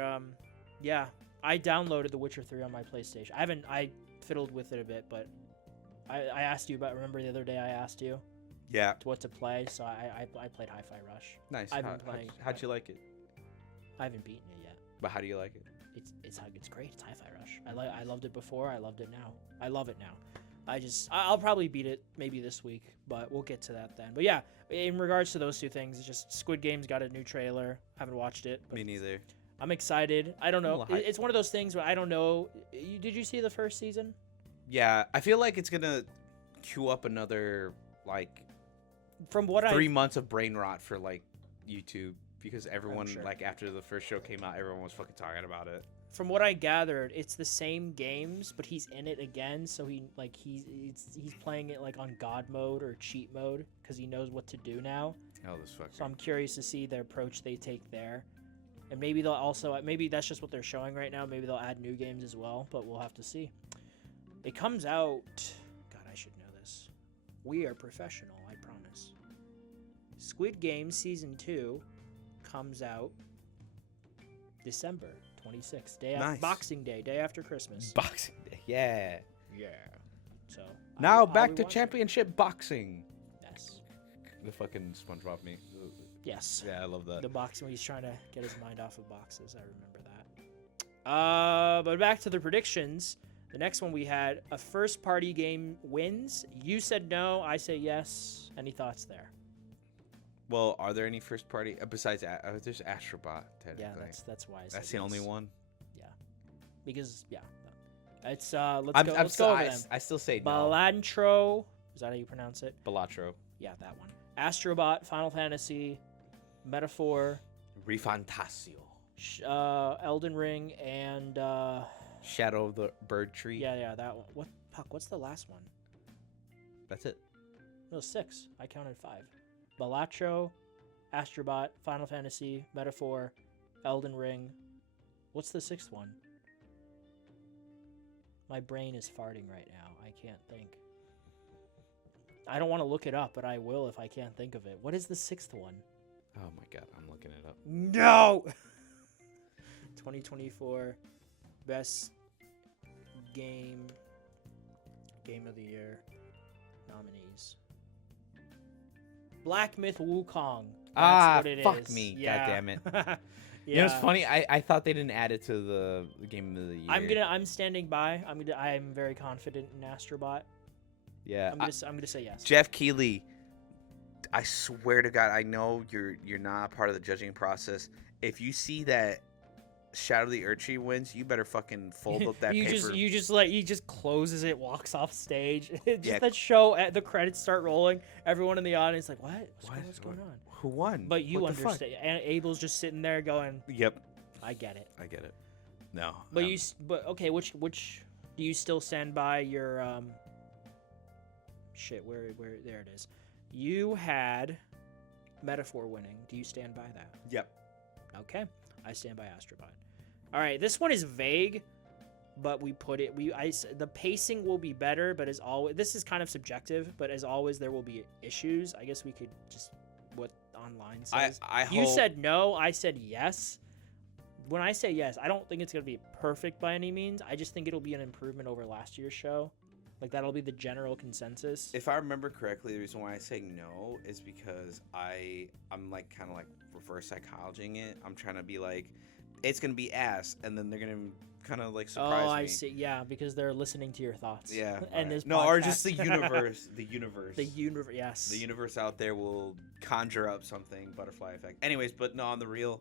yeah, I downloaded The Witcher 3 on my PlayStation. I fiddled with it a bit, but I asked you about. Remember the other day I asked you Yeah. what to play, so I played Hi-Fi Rush. Nice. I've been playing. How'd you like it? I haven't beaten it yet. But how do you like it? It's great. It's Hi-Fi Rush. I loved it before. I loved it now. I love it now. I'll probably beat it maybe this week, but we'll get to that then. But yeah, in regards to those two things, it's just Squid Game's got a new trailer. Haven't watched it. But Me neither. I'm excited. I don't know. I'm a little hyped. It's one of those things where I don't know. Did you see the first season? Yeah, I feel like it's gonna queue up another like From what 3 months of brain rot for like YouTube, because everyone sure. like after the first show came out, everyone was fucking talking about it. From what I gathered, it's the same games, but he's in it again. So he's playing it like on God mode or cheat mode because he knows what to do now. Oh, this fucking. So I'm curious to see the approach they take there, and maybe they'll also maybe that's just what they're showing right now. Maybe they'll add new games as well, but we'll have to see. It comes out. God, I should know this. We are professional, I promise. Squid Game Season 2 comes out December 26th, Nice. Boxing Day, day after Christmas. Boxing Day. Yeah. Yeah. So Now I'll back be to watching. championship boxing. Yes. The fucking SpongeBob me. Yes. Yeah, I love that. The boxing when he's trying to get his mind off of boxes. I remember that. But back to the predictions. The next one we had a first party game wins. You said no. I say yes. Any thoughts there? Well, are there any first party besides there's Astrobot technically? Yeah, that's why I said That's the only yes. one. Because it's let's go over them. I still say no. Balantro. Is that how you pronounce it? Balatro. Yeah, that one. Astrobot, Final Fantasy, Metaphor, Refantasio. Elden Ring, and Shadow of the Bird Tree. yeah, that one. What's the last one? That's it. No, 6. I counted 5. Balatro, Astrobot, Final Fantasy, Metaphor, Elden Ring. What's the 6th one? My brain is farting right now. I can't think. I don't want to look it up, but I will if I can't think of it. What is the 6th one? Oh my god, I'm looking it up. No! 2024 Best Game of the Year nominees. Black Myth Wukong. That's what it fuck is. me. Yeah. God damn it. Yeah. You know, it's funny. I thought they didn't add it to the game of the year. I'm standing by. I'm very confident in Astrobot. Yeah. I'm gonna say yes. Jeff Keighley, I swear to God, I know you're not part of the judging process. If you see that Shadow of the Urchin wins, you better fucking fold up that paper. He just closes it, walks off stage. Yeah. That show, the credits start rolling. Everyone in the audience like, what's going on? Who won? But you What the fuck? understand. And Abel's just sitting there going, Yep. I get it. I get it. No. But okay, which do you still stand by your shit? Where there it is. You had Metaphor winning. Do you stand by that? Yep. Okay, I stand by Astrobot. All right, this one is vague, but we put it. The pacing will be better, but as always, this is kind of subjective. But as always, there will be issues. I guess we could just what online says. You said no. I said yes. When I say yes, I don't think it's gonna be perfect by any means. I just think it'll be an improvement over last year's show. Like that'll be the general consensus. If I remember correctly, the reason why I say no is because I'm like kind of like reverse psychologing it. I'm trying to be like, it's gonna be ass, and then they're gonna kind of like surprise me. Oh, I see. Yeah, because they're listening to your thoughts. Yeah. And this or just podcast. the universe. The universe. The universe. Yes. The universe out there will conjure up something, butterfly effect. Anyways, but no, on the real,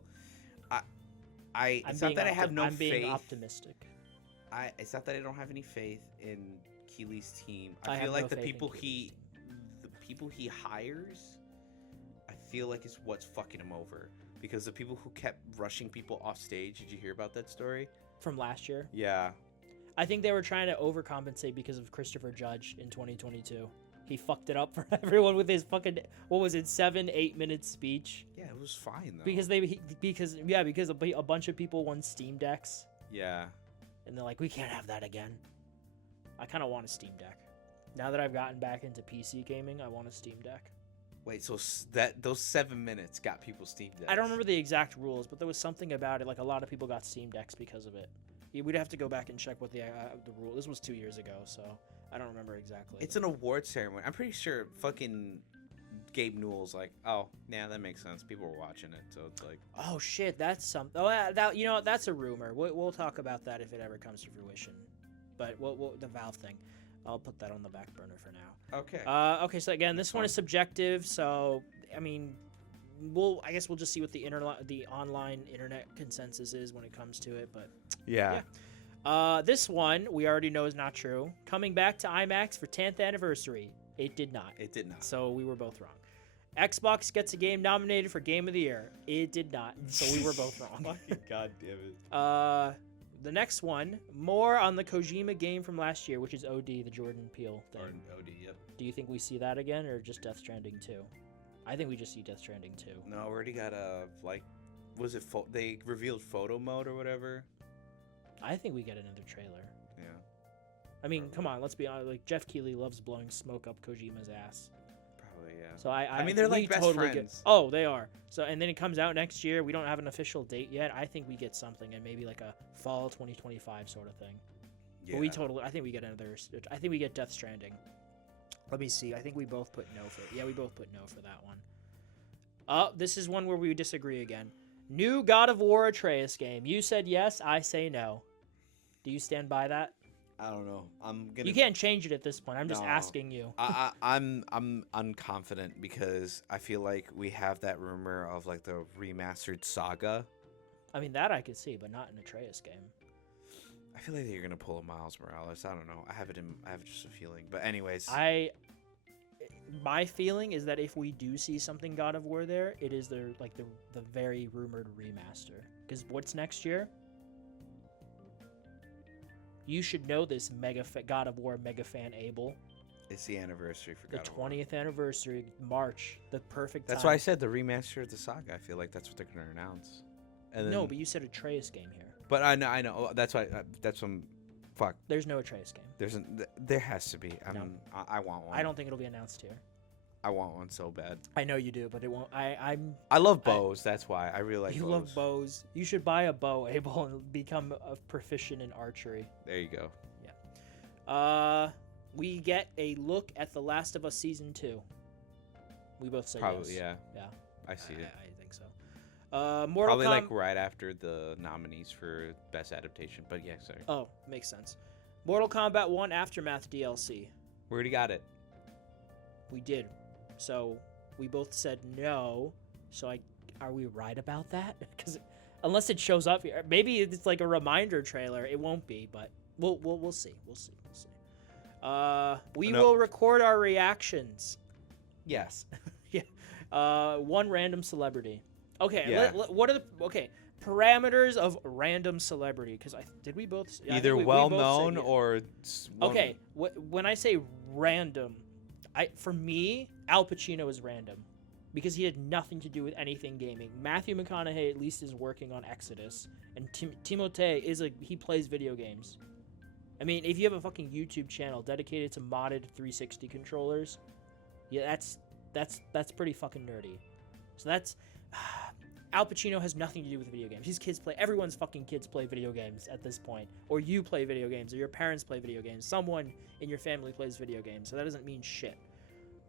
it's not that I have no faith. I'm being optimistic. It's not that I don't have any faith in Keeley's team. I I feel like have the no faith in people Keeley's he hires, I feel like is what's fucking him over. Because the people who kept rushing people off stage, did you hear about that story? From last year? Yeah. I think they were trying to overcompensate because of Christopher Judge in 2022. He fucked it up for everyone with his fucking, what was it, 7-8 minute speech? Yeah, it was fine though. Because a bunch of people won Steam Decks. Yeah. And they're like, we can't have that again. I kind of want a Steam Deck. Now that I've gotten back into PC gaming, I want a Steam Deck. Wait, so those 7 minutes got people Steam Decks? I don't remember the exact rules, but there was something about it. Like, a lot of people got Steam Decks because of it. We'd have to go back and check what the rule. This was 2 years ago, so I don't remember exactly. It's an award ceremony. I'm pretty sure fucking Gabe Newell's like, oh, yeah, that makes sense. People were watching it, so it's like, oh shit, that's something. Oh, that you know what? That's a rumor. We'll talk about that if it ever comes to fruition. But the Valve thing, I'll put that on the back burner for now. okay. Okay. So again, this one is subjective. So I mean, I guess we'll just see what the online internet consensus is when it comes to it. But yeah. This one we already know is not true. Coming back to IMAX for 10th anniversary. It did not. It did not. So we were both wrong. Xbox gets a game nominated for Game of the Year. It did not. So we were both wrong. Fucking goddamn it. The next one, more on the Kojima game from last year, which is OD, the Jordan Peele thing. OD, yep. Do you think we see that again, or just Death Stranding 2? I think we just see Death Stranding 2. No, we already got was it they revealed photo mode or whatever? I think we get another trailer. Yeah. I mean, come on, let's be honest. Like, Jeff Keighley loves blowing smoke up Kojima's ass. Probably, yeah. So I mean, they're we like best totally friends. Oh, they are. So, and then it comes out next year. We don't have an official date yet. I think we get something, and maybe like a fall 2025 sort of thing. Yeah. But I think we get another. I think we get Death Stranding. Let me see. I think we both put no for. Yeah, we both put no for that one. This is one where we disagree again. New God of War Atreus game. You said yes. I say no. Do you stand by that? I don't know. You can't change it at this point. I'm just No. asking you. I'm unconfident because I feel like we have that rumor of like the remastered Saga. I mean, that I could see, but not an Atreus game. I feel like you're gonna pull a Miles Morales. I don't know. I have just a feeling. But anyways, my feeling is that if we do see something God of War there, it is the very rumored remaster. Because what's next year? You should know this, God of War mega fan Abel. it's the anniversary for The God of War. 20th anniversary, March, the perfect time. That's why I said the remaster of the Saga. I feel like that's what they're gonna announce. And then, No, but you said Atreus game here. But I know. Oh, that's why. That's some. Fuck. There's no Atreus game. There has to be. No. I want one. I don't think it'll be announced here. I want one so bad. I know you do, but it won't. I love bows. That's why I really like. You bows. love bows. You should buy a bow, Abel, and become a proficient in archery. There you go. We get a look at The Last of Us Season 2. We both say Probably, yes. yeah. Yeah. I see it. I think so. Mortal Probably Kombat. like right after the nominees for best adaptation. But yeah, sorry. Oh, makes sense. Mortal Kombat 1 Aftermath DLC. We already got it. We did. So we both said no. So are we right about that? Because unless it shows up here, maybe it's like a reminder trailer. It won't be, but we'll see. We'll see. We will record our reactions. Yes. Yeah. One random celebrity. Okay. Yeah. What are the parameters of random celebrity? Because did we both Either we well both known said yes. or. Okay. When I say random, for me, Al Pacino is random because he had nothing to do with anything gaming. Matthew McConaughey at least is working on Exodus, and Timothée he plays video games. I mean, if you have a fucking YouTube channel dedicated to modded 360 controllers, yeah, that's pretty fucking nerdy. So that's Al Pacino has nothing to do with video games. Everyone's fucking kids play video games at this point, or you play video games, or your parents play video games. Someone in your family plays video games, so that doesn't mean shit.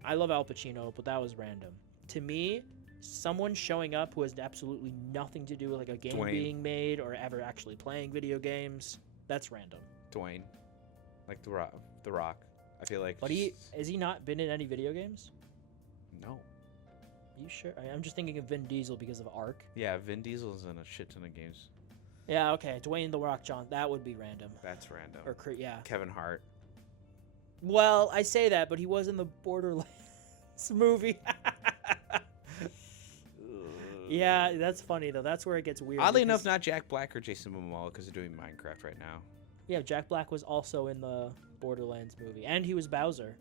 I love Al Pacino, but that was random. To me, someone showing up who has absolutely nothing to do with like a game being made or ever actually playing video games, that's random. Dwayne, like The Rock. I feel like. But has he not been in any video games? No. You sure? I'm just thinking of Vin Diesel because of Ark. Yeah, Vin Diesel's in a shit ton of games. Yeah, okay. Dwayne The Rock Johnson. That would be random. That's random. Or yeah. Kevin Hart. Well, I say that, but he was in the Borderlands movie. Yeah, that's funny though. That's where it gets weird. Oddly enough, not Jack Black or Jason Momoa because they're doing Minecraft right now. Yeah, Jack Black was also in the Borderlands movie, and he was Bowser.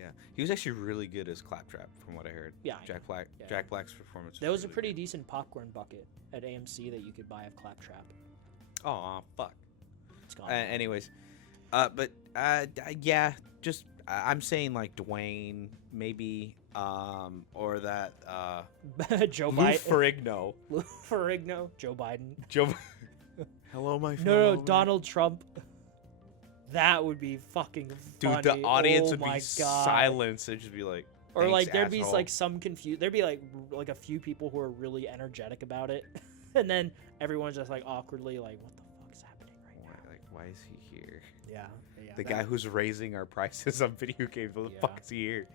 Yeah, he was actually really good as Claptrap, from what I heard. Yeah, Jack Black. Yeah. Jack Black's performance. There was a really pretty good. decent popcorn bucket at AMC that you could buy of Claptrap. Oh fuck. It's gone. Anyways, yeah, just I'm saying like Dwayne, maybe, or that Joe Lou Biden. Ferrigno. Lou Ferrigno. Joe Biden. Joe. Hello, my No, Donald Trump. That would be fucking funny. Dude, the audience Oh would my be God. silent. It'd just be like. Or Thanks, like there'd be asshole. like some there'd be like a few people who are really energetic about it, and then everyone's just like awkwardly like, what the fuck is happening right now? Like, why is he here? Yeah. The guy who's raising our prices on video games. What the Yeah. fuck is he here?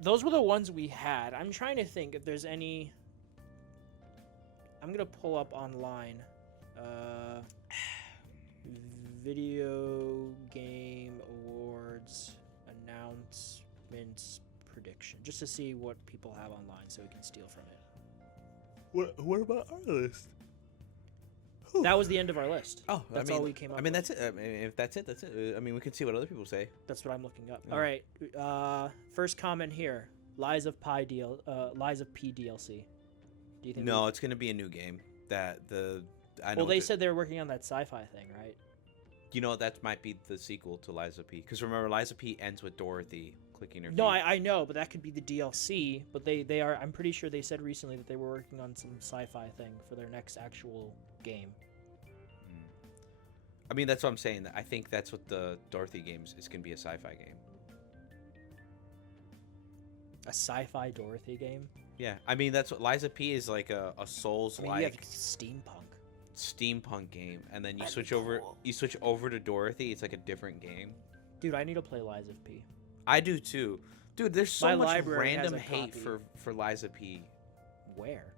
Those were the ones we had. I'm trying to think if there's any. I'm gonna pull up online. Video Game Awards announcements prediction, just to see what people have online, so we can steal from it. What about our list? That was the end of our list. Oh, That's all we came up I mean, with. that's it. I mean, if that's it, that's it. I mean, we can see what other people say. That's what I'm looking up. Yeah. All right. First comment here: Lies of P DLC. Do you think? No, it's gonna be a new game. I know. Well, they said they were working on that sci-fi thing, right? You know, that might be the sequel to Liza P. Because remember, Liza P ends with Dorothy clicking her feet. No, I know, but that could be the DLC. But they are. I'm pretty sure they said recently that they were working on some sci-fi thing for their next actual game. I mean, that's what I'm saying. I think that's what the Dorothy games is gonna be, a sci-fi game. A sci-fi Dorothy game. Yeah, I mean that's what Liza P is, like a Souls-like I mean, you have steampunk. game, and then you That'd switch be over. cool. You switch over to Dorothy. It's like a different game. Dude, I need to play Lies of P. I do too, dude. There's so My much library has random a hate copy. for Liza P. Where?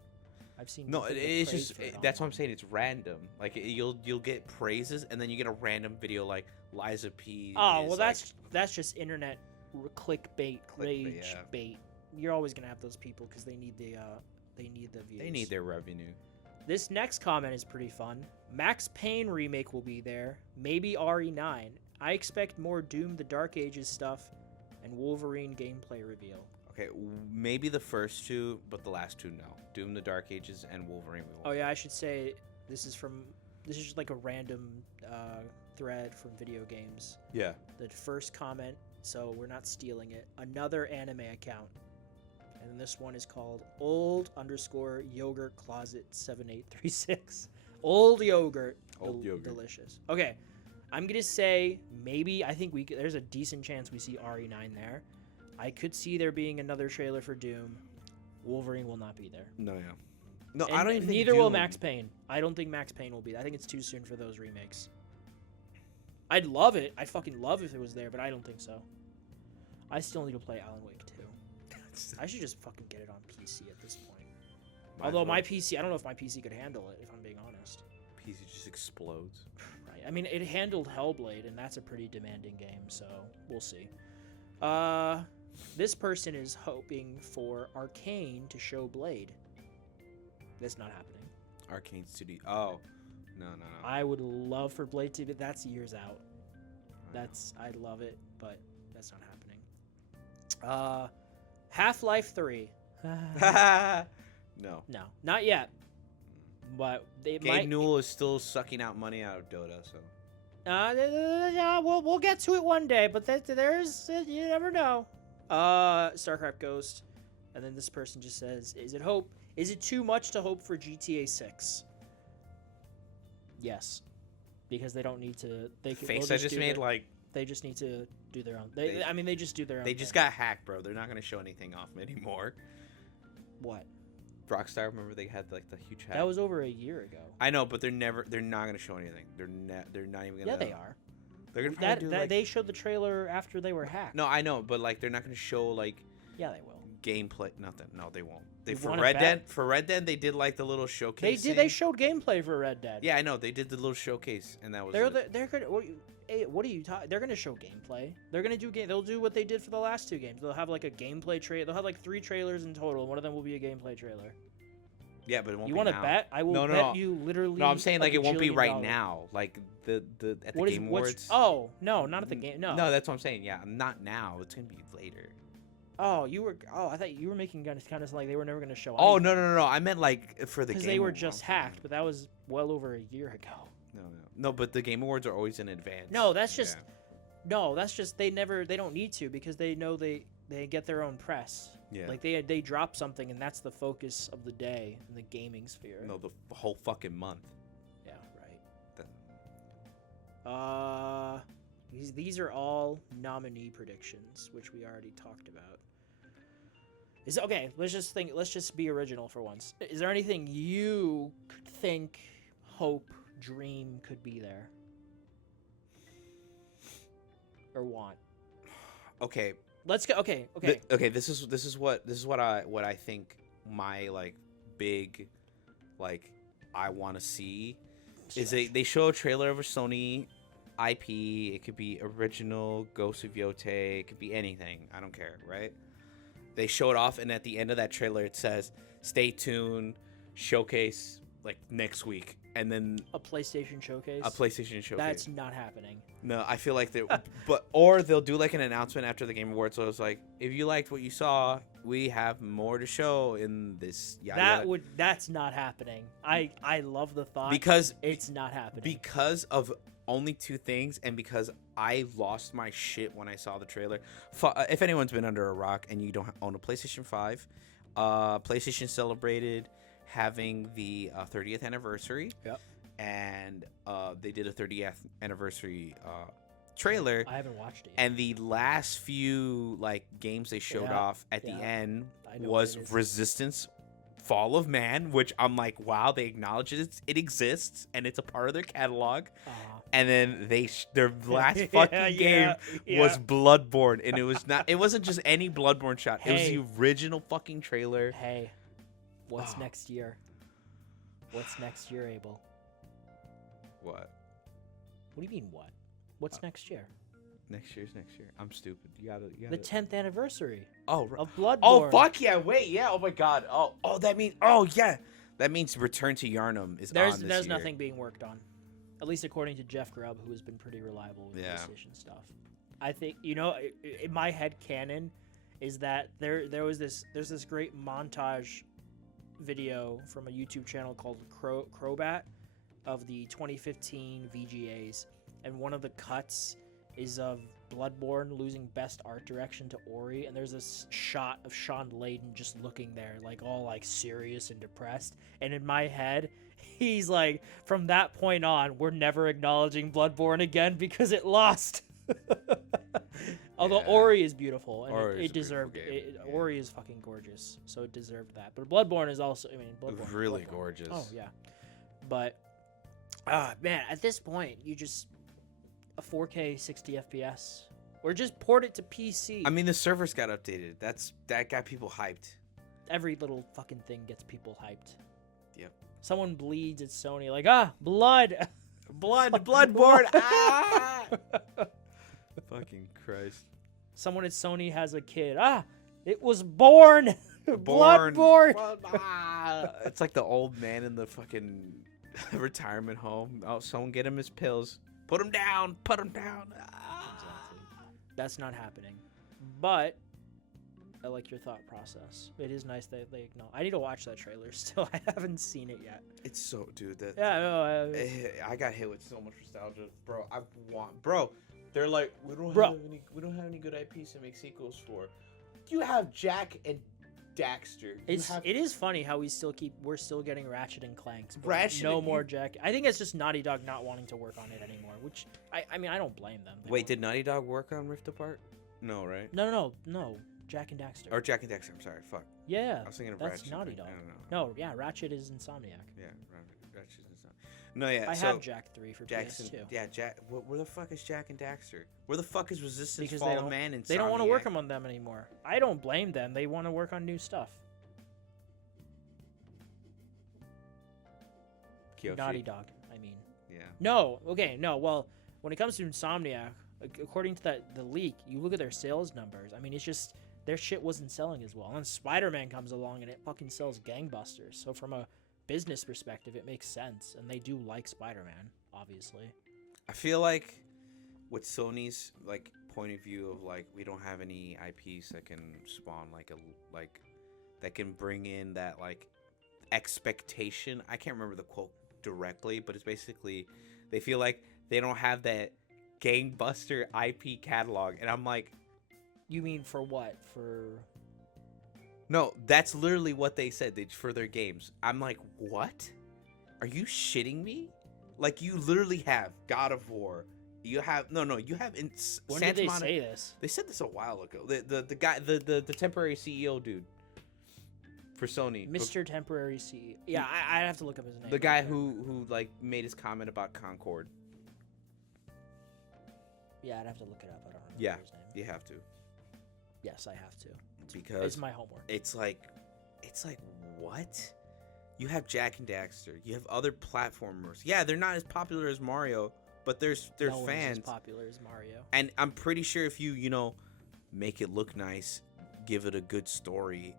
I've seen. No, nothing but it's praise just for it that's what I'm online. saying. It's random. Like you'll get praises, and then you get a random video like Liza P. Oh is, well, like, that's just internet clickbait, rage yeah. bait. You're always gonna have those people because they need the views. they need their revenue. This next comment is pretty fun. Max Payne remake will be there. Maybe RE9. I expect more Doom the Dark Ages stuff and Wolverine gameplay reveal. Okay, maybe the first two, but the last two, no. Doom: The Dark Ages and Wolverine. Oh yeah, I should say this is just like a random thread from video games. Yeah. The first comment, so we're not stealing it. Another anime account. And this one is called old_yogurt closet 7836. Old yogurt. Old yogurt. Delicious. Okay. I'm going to say maybe, I think there's a decent chance we see RE9 there. I could see there being another trailer for Doom. Wolverine will not be there. No, yeah. No, And I don't even think neither will Doom- Max Payne. I don't think Max Payne will be. I think it's too soon for those remakes. I'd love it. I'd fucking love if it was there, but I don't think so. I still need to play Alan Wake 2. I should just fucking get it on PC at this point. Although my PC, I don't know if my PC could handle it, if I'm being honest. PC just explodes. Right. I mean, it handled Hellblade, and that's a pretty demanding game, so we'll see. This person is hoping for Arcane to show Blade. That's not happening. Arcane Studio. Oh, no. I would love for Blade to be. That's years out. I'd love it, but that's not happening. Half-Life 3. No. No, not yet. But they Gabe might. Newell is still sucking out money out of Dota, so. Yeah, we'll get to it one day, but there's you never know. StarCraft Ghost, and then this person just says, "Is it too much to hope for GTA 6?" Yes, because they don't need to. They can. Face I just made like. They just need to do their own. I mean, they just do their own. They just thing. got hacked, bro. They're not gonna show anything off anymore. What? Rockstar, remember they had like the huge hack. That was over a year ago. I know, but they're not gonna show anything. They're not even gonna. Yeah, they are. They're gonna probably do like. They showed the trailer after they were hacked. No, I know, but like they're not gonna show like. Yeah, they will. Gameplay, nothing. No, they won't. You For want it Red bad? Dead, they did like the little showcase. They did. They showed gameplay for Red Dead. Yeah, I know. They did the little showcase, and that was. They're gonna. What are you talking? They're gonna show gameplay. They're gonna do game. They'll do what they did for the last two games. They'll have like a gameplay trailer. They'll have like 3 trailers in total. One of them will be a gameplay trailer. Yeah, but it won't You be want to now. bet? I will No, no, bet no. you literally. No, I'm saying like it won't be right $1 gajillion. now. Like the at the What is Game what's? Awards. Oh no, not at the game. No. No, that's what I'm saying. Yeah, not now. It's gonna be later. Oh, you were. Oh, I thought you were making kind of like they were never going to show. Oh anything. no! I meant like for the Game. Because they were Awards. just hacked, but that was well over a year ago. No. But the Game Awards are always in advance. No, that's just. No, that's just they don't need to because they know they get their own press. Yeah. Like they drop something and that's the focus of the day in the gaming sphere. No, the whole fucking month. Yeah, right. These are all nominee predictions, which we already talked about. Okay, let's just be original for once. Is there anything you think, hope, dream could be there? Or want? Okay. Let's go. Okay. This is what I think my like big like I want to see is they show a trailer of a Sony IP. It could be original Ghost of Yotei. It could be anything. I don't care, right? They show it off, and at the end of that trailer, it says, "Stay tuned, showcase like next week," and then a PlayStation showcase. a PlayStation showcase. That's not happening. No, I feel like they, or they'll do like an announcement after the Game Awards. So it's like, if you liked what you saw, we have more to show in this. That's not happening. I love the thought because it's not happening because of only two things, and because I lost my shit when I saw the trailer. If anyone's been under a rock and you don't own a PlayStation 5, PlayStation celebrated having the 30th anniversary. Yep. And they did a 30th anniversary trailer. I haven't watched it yet. And the last few like games they showed off at the end was Resistance Fall of Man, which I'm like, wow, they acknowledge it exists and it's a part of their catalog. And then their last fucking game was Bloodborne, and it wasn't just any Bloodborne shot. It was the original fucking trailer. Hey, what's next year? What's next year, Abel? What? What do you mean what? What's next year? Next year's next year. I'm stupid. You gotta. The 10th anniversary. Of Bloodborne. Oh fuck yeah! Wait, yeah. Oh my god. Oh that means. Oh yeah. That means Return to Yharnam is on this year. There's nothing being worked on, at least according to Jeff Grubb, who has been pretty reliable with PlayStation stuff. I think in my head canon is that there's this great montage video from a YouTube channel called Crobat of the 2015 VGAs, and one of the cuts is of Bloodborne losing Best Art Direction to Ori, and there's this shot of Sean Layden just looking there, like all like serious and depressed. And in my head, he's like, from that point on, we're never acknowledging Bloodborne again because it lost. Although Ori is beautiful and it deserved it. Ori is fucking gorgeous, so it deserved that. But Bloodborne is also, Bloodborne really Bloodborne. gorgeous. Oh yeah, but man, at this point, you just a 4K 60 FPS, or just port it to PC. I mean, the servers got updated. That got people hyped. Every little fucking thing gets people hyped. Yep. Someone bleeds at Sony, like blood, Bloodborne. Fucking Christ. Someone at Sony has a kid. It was born. Bloodborne. It's like the old man in the fucking retirement home. Oh, someone get him his pills. Put him down. Put him down. Exactly. That's not happening. But I like your thought process. It is nice that they acknowledge. I need to watch that trailer still. I haven't seen it yet. It's so, dude. I got hit with so much nostalgia, bro. They're like, we don't have any good IPs to make sequels for. You have Jack and Daxter. It is funny how we're still getting Ratchet and Clanks. Ratchet more Jack. I think it's just Naughty Dog not wanting to work on it anymore. Which I mean I don't blame them. Wait, did Naughty Dog work on Rift Apart? No, right? No. Jack and Daxter. Or Jack and Daxter. I'm sorry. Fuck. Yeah. I was thinking of that's Ratchet. Naughty Dog. I don't know. No, yeah, Ratchet is Insomniac. Yeah, Ratchet is not. No, yeah. I have Jack 3 for Jackson, PS2. Yeah, Jack. Where the fuck is Jack and Daxter? Where the fuck is Resistance Because Fall of Man? They don't want to work on them anymore. I don't blame them. They want to work on new stuff. Kyoshi. Naughty Dog, I mean. Yeah. No, okay, no. Well, when it comes to Insomniac, according to the leak, you look at their sales numbers. I mean, it's just their shit wasn't selling as well. And then Spider-Man comes along and it fucking sells gangbusters. So from a business perspective, it makes sense. And they do like Spider-Man, obviously. I feel like with Sony's like point of view of like we don't have any IPs that can spawn like that can bring in that like expectation. I can't remember the quote directly, but it's basically they feel like they don't have that gangbuster IP catalog, and I'm like, you mean for what? No, that's literally what they said for their games. I'm like, what? Are you shitting me? Like, you literally have God of War. You have you have in When Santa did they Monica. say this? They said this a while ago. The guy, the temporary CEO dude for Sony, Mr. Temporary CEO. Yeah, I'd have to look up his name. the guy who like made his comment about Concord. Yeah, I'd have to look it up. I don't remember Yeah, his name. you have to. Yes, I have to. Because It's my homework. it's like what? You have Jack and Daxter. You have other platformers. Yeah, they're not as popular as Mario, but there's No one's fans. as popular as Mario. And I'm pretty sure if you make it look nice, give it a good story,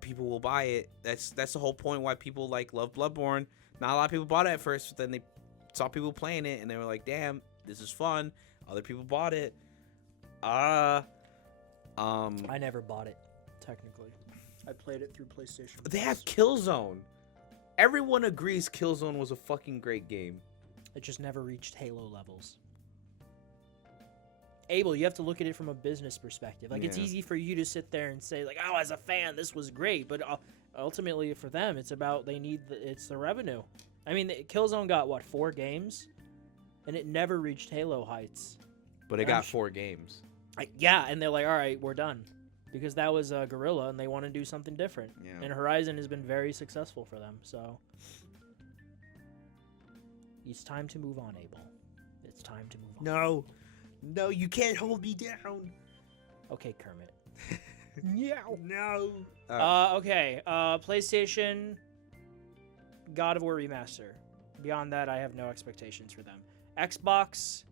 people will buy it. That's the whole point why people love Bloodborne. Not a lot of people bought it at first, but then they saw people playing it and they were like, "Damn, this is fun." Other people bought it. I never bought it, technically. I played it through PlayStation. They have Killzone. Everyone agrees Killzone was a fucking great game. It just never reached Halo levels. Abel, you have to look at it from a business perspective. Like, it's Yeah. easy for you to sit there and say, like, oh, as a fan, this was great. But ultimately, for them, it's about it's the revenue. I mean, Killzone got, 4 games? And it never reached Halo heights. But it got 4 games. Yeah, and they're like, all right, we're done. Because that was Guerrilla, and they want to do something different. Yeah. And Horizon has been very successful for them, so... It's time to move on, Abel. It's time to move on. No, you can't hold me down. Okay, Kermit. No. Okay. PlayStation, God of War Remaster. Beyond that, I have no expectations for them. Xbox,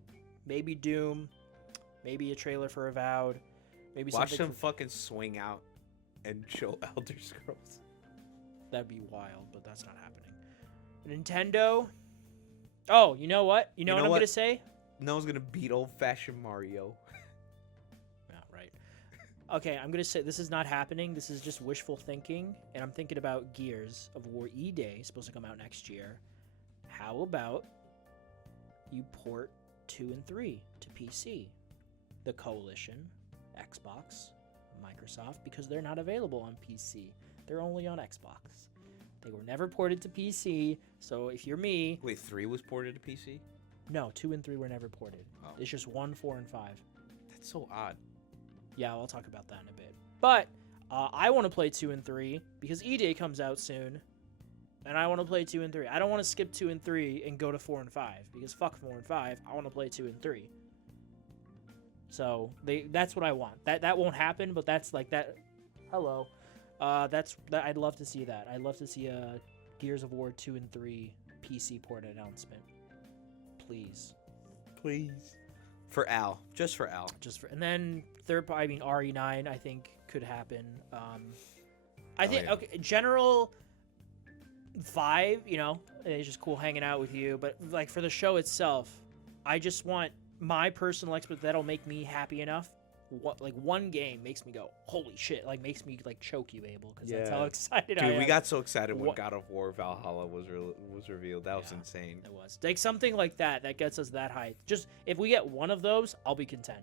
maybe Doom, maybe a trailer for Avowed, maybe Watch something. them fucking swing out and show Elder Scrolls. That'd be wild, but that's not happening. Nintendo. Oh, you know what? You know what I'm gonna say? No one's gonna beat old-fashioned Mario. Yeah, right. Okay, I'm gonna say this is not happening. This is just wishful thinking, and I'm thinking about Gears of War E-Day, supposed to come out next year. How about you port 2 and 3 to PC? The Coalition, Xbox, Microsoft, because they're not available on PC. They're only on Xbox. They were never ported to PC, so if you're me... Wait, 3 was ported to PC? No, 2 and 3 were never ported. Oh. It's just 1, 4, and 5. That's so odd. Yeah, I'll talk about that in a bit. But I want to play 2 and 3 because E-Day comes out soon, and I want to play 2 and 3. I don't want to skip 2 and 3 and go to 4 and 5 because fuck 4 and 5. I want to play 2 and 3. So that's what I want. That won't happen, but that's like that. Hello, I'd love to see that. I'd love to see a Gears of War 2 and 3 PC port announcement. Please. For Al. Just for Al. And then RE9 I think could happen. I think yeah. okay, general vibe, it's just cool hanging out with you, but like for the show itself, I just want my personal expectation that'll make me happy enough. One game makes me go, holy shit, like makes me like choke you, Abel, because that's how excited I am. Dude, we got so excited when God of War Valhalla was revealed. That was insane. It was like something like that gets us that high. Just if we get one of those, I'll be content.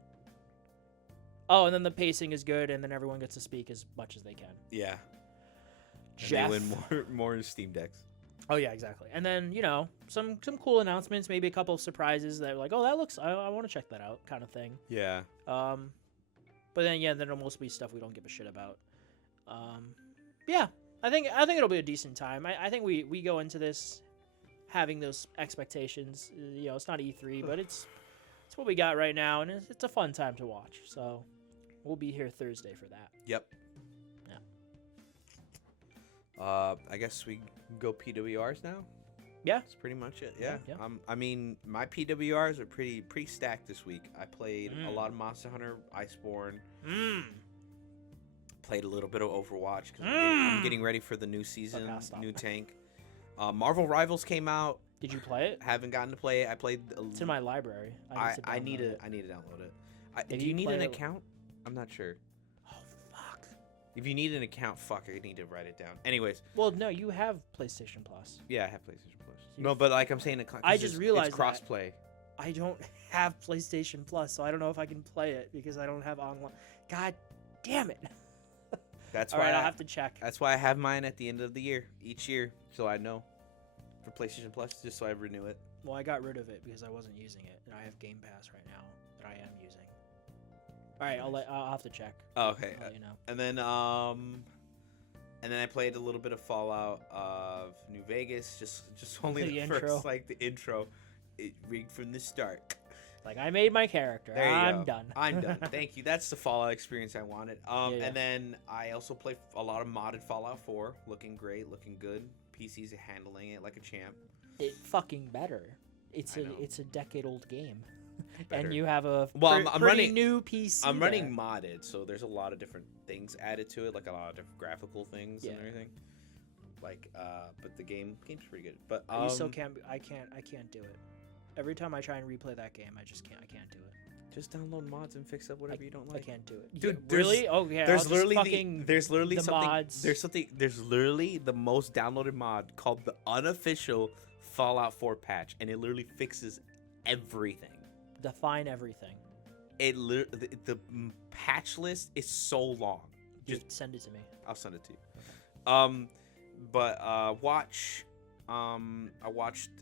Oh, and then the pacing is good, and then everyone gets to speak as much as they can. Yeah. Jeff. And they win more Steam Decks. Oh yeah, exactly. And then some cool announcements, maybe a couple of surprises that are like, oh, that looks, I want to check that out, kind of thing. Yeah. But then then it'll mostly be stuff we don't give a shit about. Yeah, I think it'll be a decent time. I think we go into this having those expectations. It's not E3, but it's what we got right now, and it's a fun time to watch. So we'll be here Thursday for that. Yep. Yeah. I guess we go PWRs now. Yeah. That's pretty much it. Yeah. Yeah. I mean, my PWRs are pretty stacked this week. I played a lot of Monster Hunter Iceborne. played a little bit of Overwatch because I'm getting ready for the new season, new tank. Marvel Rivals came out. Did you play it? Haven't gotten to play it. I played. It's in my library. I need to download it. Do you need an account? I'm not sure. Oh fuck! If you need an account, fuck, I need to write it down. Anyways. Well, no, you have PlayStation Plus. Yeah, I have PlayStation Plus. No, but like I'm saying, I just realized it's crossplay. I don't have PlayStation Plus, so I don't know if I can play it because I don't have online. God damn it! That's all why right. I'll have to check. That's why I have mine at the end of the year, each year, so I know for PlayStation Plus, just so I renew it. Well, I got rid of it because I wasn't using it, and I have Game Pass right now that I am using. All right, I'll have to check. Oh, okay. I'll let you know. And then I played a little bit of Fallout of New Vegas, just only the intro. first, like the intro, read from the start. Like I made my character. I'm done. I'm done. Thank you. That's the Fallout experience I wanted. Yeah. And then I also played a lot of modded Fallout 4, looking great, looking good. PC's handling it like a champ. It fucking better. It's a decade-old game. Better. And you have a I'm pretty running new PC. I'm running modded, so there's a lot of different things added to it, like a lot of different graphical things and everything. Like, but the game's pretty good. But you still can't. I can't do it. Every time I try and replay that game, I just can't. I can't do it. Just download mods and fix up whatever you don't like. I can't do it, dude. Really? Oh yeah. There's literally the something. mods. There's literally the most downloaded mod called the unofficial Fallout 4 patch, and it literally fixes everything. Define everything. The patch list is so long. Just send it to me. I'll send it to you. I watched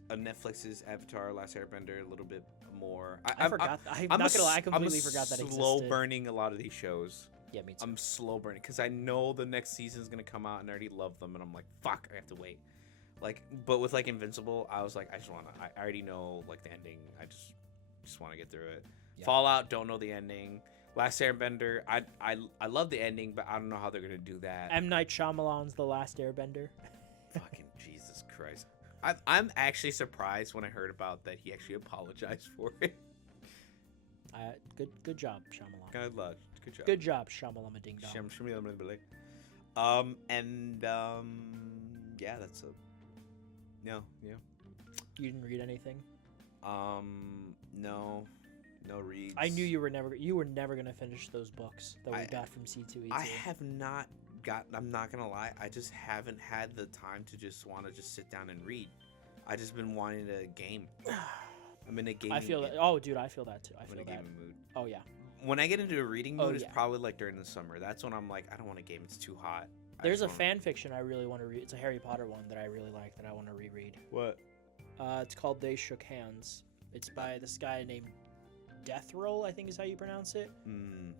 Netflix's Avatar: Last Airbender a little bit more. I forgot. I'm not gonna lie. I completely forgot that existed. I'm slow burning a lot of these shows. Yeah, me too. I'm slow burning because I know the next season's gonna come out and I already love them, and I'm like, fuck, I have to wait. Like, but with like Invincible, I was like, I already know like the ending. I just want to get through it. Yeah. Fallout, don't know the ending. Last Airbender, I love the ending, but I don't know how they're gonna do that. M. Night Shyamalan's The Last Airbender. Fucking Jesus Christ. I'm actually surprised when I heard about that he actually apologized for it. Good job, Shyamalan. Good job. Good job, Shyamalama Ding Dong. Yeah, that's a yeah. You didn't read anything? No reads. I knew you were never gonna finish those books that we got from C2E2. I have not gotten. I'm not gonna lie. I just haven't had the time to just want to just sit down and read. I just been wanting to game. I'm in a gaming. I feel that. Oh, dude, I feel that too. I feel in a that. gaming mood. Oh yeah. When I get into a reading mood, it's probably like during the summer. That's when I'm like, I don't want to game. It's too hot. There's a fan fiction I really want to read. It's a Harry Potter one that I really like that I want to reread. What? It's called They Shook Hands. It's by this guy named Death Roll, I think is how you pronounce it.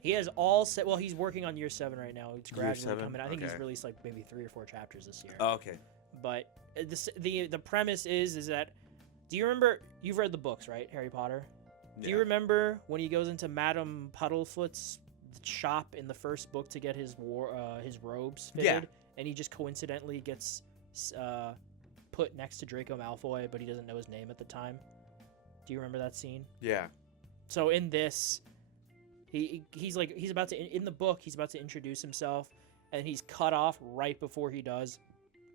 He has all set. Well, he's working on year 7 right now. It's gradually coming. I think he's released like maybe 3 or 4 chapters this year. Oh, okay. But the premise is that, do you remember? You've read the books, right? Harry Potter. Yeah. Do you remember when he goes into Madame Puddlefoot's shop in the first book to get his robes fitted? Yeah. And he just coincidentally gets put next to Draco Malfoy, but he doesn't know his name at the time. Do you remember that scene? Yeah. So in this, he's about to, in the book, he's about to introduce himself, and he's cut off right before he does,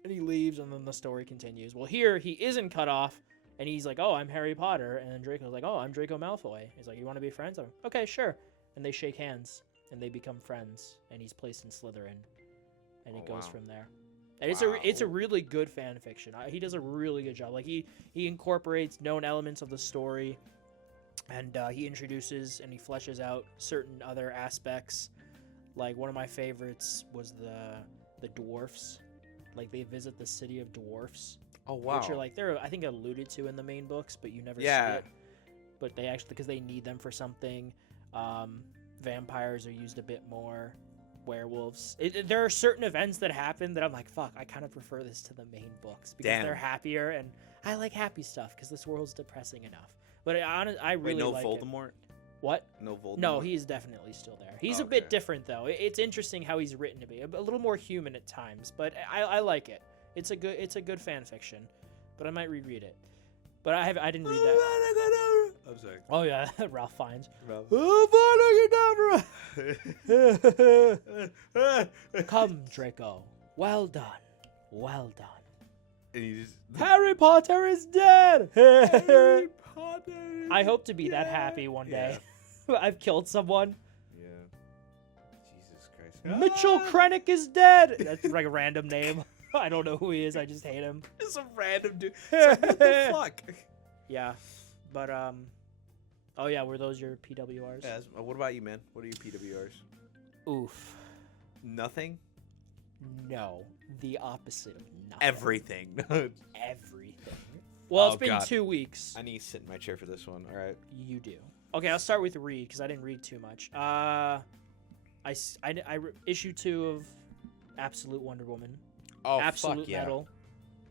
and he leaves, and then the story continues. Well, here he isn't cut off, and he's like, "Oh, I'm Harry Potter," and then Draco's like, "Oh, I'm Draco Malfoy." He's like, "You want to be friends?" I'm like, "Okay, sure." And they shake hands, and they become friends, and he's placed in Slytherin, and it goes from there. And it's a really good fan fiction. He does a really good job. Like he incorporates known elements of the story, and he introduces and he fleshes out certain other aspects. Like one of my favorites was the dwarfs. Like they visit the city of dwarfs. Oh wow! Which are like they're I think alluded to in the main books, but you never see it. But they actually, because they need them for something. Vampires are used a bit more. Werewolves. There are certain events that happen that I'm like, fuck, I kind of prefer this to the main books because they're happier, and I like happy stuff because this world's depressing enough. But I really like Voldemort? It. What? No Voldemort? No, he's definitely still there. He's a bit different, though. It's interesting how he's written to be. A little more human at times, but I like it. It's a good fan fiction, but I might reread it. But I didn't read that. I'm sorry. Oh yeah, Ralph Fiennes. Ralph. Come, Draco. Well done. Well done. And you just Harry Potter is dead. Harry Potter is I hope to be that dead. happy one day. Yeah. I've killed someone. Yeah. Jesus Christ. Mitchell Krennic is dead. That's like a random name. I don't know who he is. I just hate him. It's a random dude. It's like, what the fuck? Yeah, but oh yeah, were those your PWRs? Yeah, what about you, man? What are your PWRs? Oof. Nothing. No, the opposite of nothing. Everything. Everything. Well, it's Oh, been God. 2 weeks. I need to sit in my chair for this one. All right. You do. Okay, I'll start with read because I didn't read too much. Issue 2 of Absolute Wonder Woman. Oh, Absolute fuck yeah. metal.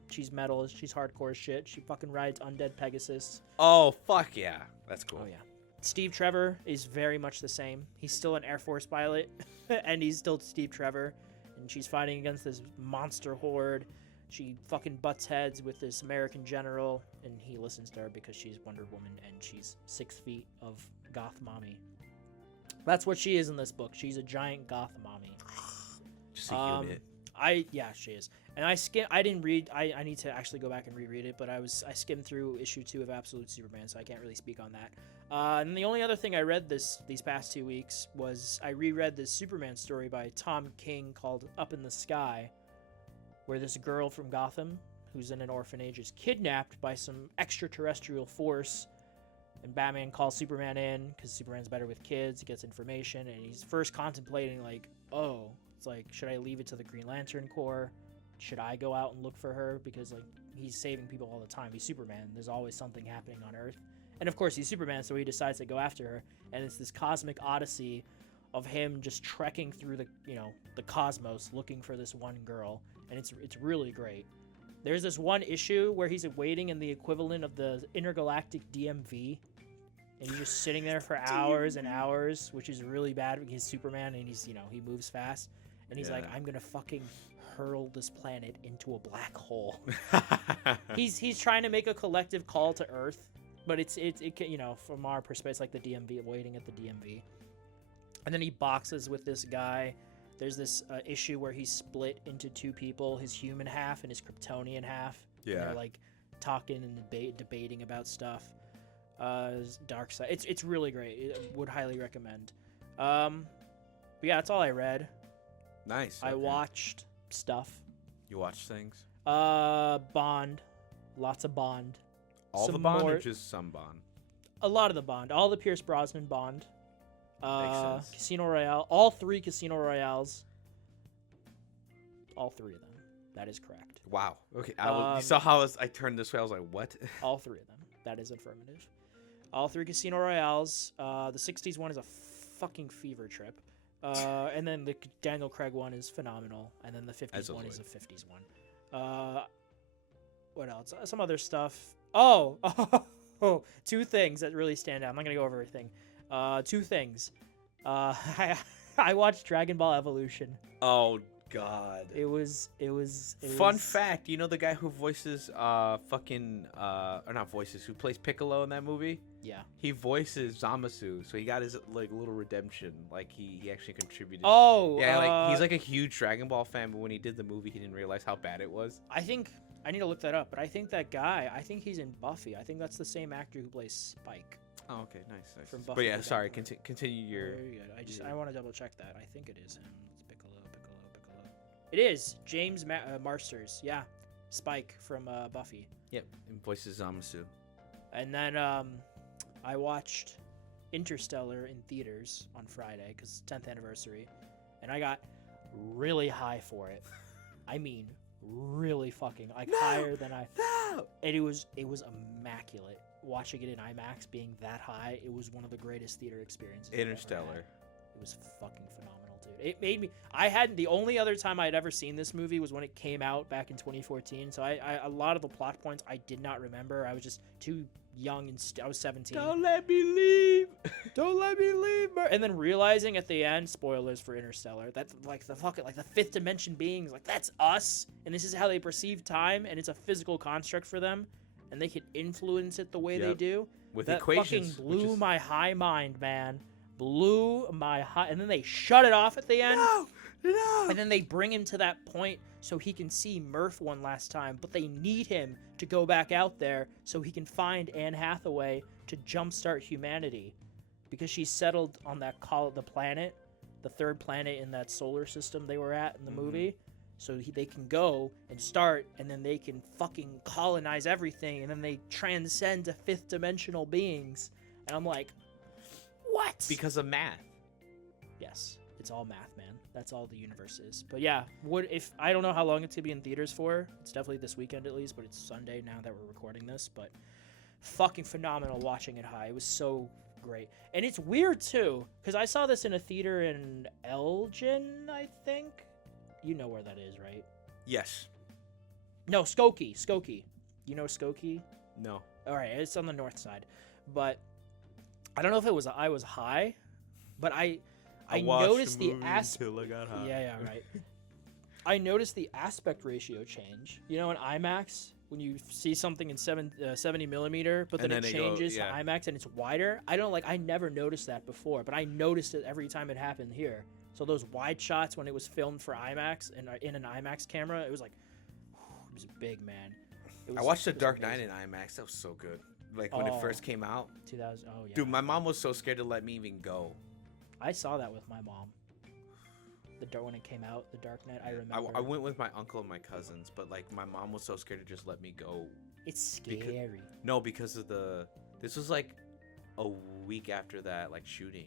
She's metal. She's hardcore as shit. She fucking rides Undead Pegasus. Oh, fuck yeah. That's cool. Oh yeah. Steve Trevor is very much the same. He's still an Air Force pilot, and he's still Steve Trevor. And she's fighting against this monster horde. She fucking butts heads with this American general, and he listens to her because she's Wonder Woman and she's 6 feet of goth mommy. That's what she is in this book. She's a giant goth mommy. Just a unit. Yeah, she is. And I didn't read. I need to actually go back and reread it, but I skimmed through issue 2 of Absolute Superman, so I can't really speak on that. And the only other thing I read these past 2 weeks was I reread this Superman story by Tom King called Up in the Sky, where this girl from Gotham, who's in an orphanage, is kidnapped by some extraterrestrial force, and Batman calls Superman in because Superman's better with kids. He gets information, and he's first contemplating like, oh, it's like, should I leave it to the Green Lantern Corps? Should I go out and look for her? Because like he's saving people all the time. He's Superman. There's always something happening on Earth. And of course he's Superman, so he decides to go after her. And it's this cosmic odyssey of him just trekking through the cosmos looking for this one girl. And it's really great. There's this one issue where he's waiting in the equivalent of the intergalactic DMV. And he's just sitting there for hours and hours, which is really bad because he's Superman and he's, he moves fast. And he's like, I'm going to fucking hurl this planet into a black hole. He's trying to make a collective call to Earth, but it from our perspective, it's like the DMV, waiting at the DMV. And then he boxes with this guy. There's this issue where he's split into 2 people, his human half and his Kryptonian half. Yeah. And they're like talking and debating about stuff. Dark Side. It's really great. I would highly recommend. But yeah, that's all I read. Nice. I watched stuff. You watch things? Bond. Lots of Bond. All Some the Bond more- or just some Bond? A lot of the Bond. All the Pierce Brosnan Bond. Makes sense. Casino Royale. All 3 Casino Royales. All 3 of them. That is correct. Wow. Okay. You saw how I turned this way. I was like, what? All 3 of them. That is affirmative. All 3 Casino Royales. The 60s one is a fucking fever trip. And then the Daniel Craig one is phenomenal. And then the 50s one is a 50s one. What else? Some other stuff. Oh, 2 things that really stand out. I'm not going to go over everything. 2 things. I watched Dragon Ball Evolution. Oh, God. It was Fun fact, you know the guy who voices or not voices, who plays Piccolo in that movie? Yeah. He voices Zamasu, so he got his like little redemption. Like he actually contributed. Oh, yeah, like he's like a huge Dragon Ball fan, but when he did the movie, he didn't realize how bad it was. I think I need to look that up, but I think that guy, he's in Buffy. I think that's the same actor who plays Spike. Oh, okay, nice. From But Buffy yeah, the sorry. Vampire. Continue your. Very good. I want to double check that. I think it is him. It's Piccolo. It is James Marsters. Yeah, Spike from Buffy. Yep, and voices Zamasu. And then I watched Interstellar in theaters on Friday because 10th anniversary, and I got really high for it. I mean, really fucking higher than I. No. And it was immaculate. Watching it in IMAX, being that high, it was one of the greatest theater experiences. Interstellar. It was fucking phenomenal, dude. It made me. The only other time I'd ever seen this movie was when it came out back in 2014. So I a lot of the plot points I did not remember. I was just too young and I was 17. Don't let me leave. Don't let me leave. And then realizing at the end, spoilers for Interstellar, that like the 5th dimension beings, like that's us, and this is how they perceive time, and it's a physical construct for them. and they could influence it the way they Yep. do. With That equations, fucking blew my high mind, man. Blew my high, and then they shut it off at the end. No. And then they bring him to that point so he can see Murph one last time, but they need him to go back out there so he can find Anne Hathaway to jumpstart humanity, because she's settled on that the planet, the third planet in that solar system they were at in the movie. So they can go and start, and then they can fucking colonize everything, and then they transcend to fifth dimensional beings. And I'm like, what? Because of math. Yes, it's all math, man. That's all the universe is. But yeah, I don't know how long it's gonna be in theaters for. It's definitely this weekend at least, but it's Sunday now that we're recording this. But fucking phenomenal watching it high. It was so great, and it's weird too because I saw this in a theater in Elgin, I think. You know where that is, right? Yes. No, Skokie. You know Skokie? No. All right, it's on the north side, but I don't know if I was high, but I noticed the until I got high. Yeah, right. I noticed the aspect ratio change. You know, in IMAX, when you see something in 70 millimeter, but then it changes to IMAX and it's wider. I never noticed that before, but I noticed it every time it happened here. So those wide shots when it was filmed for IMAX and in an IMAX camera, it was like, it was big, man. I watched The Dark Knight in IMAX. That was so good. Like when it first came out. 2000. Oh yeah. Dude, my mom was so scared to let me even go. I saw that with my mom. When it came out, The Dark Knight, I remember. I went with my uncle and my cousins, but like my mom was so scared to just let me go. It's scary. Because of this was like a week after that like shooting.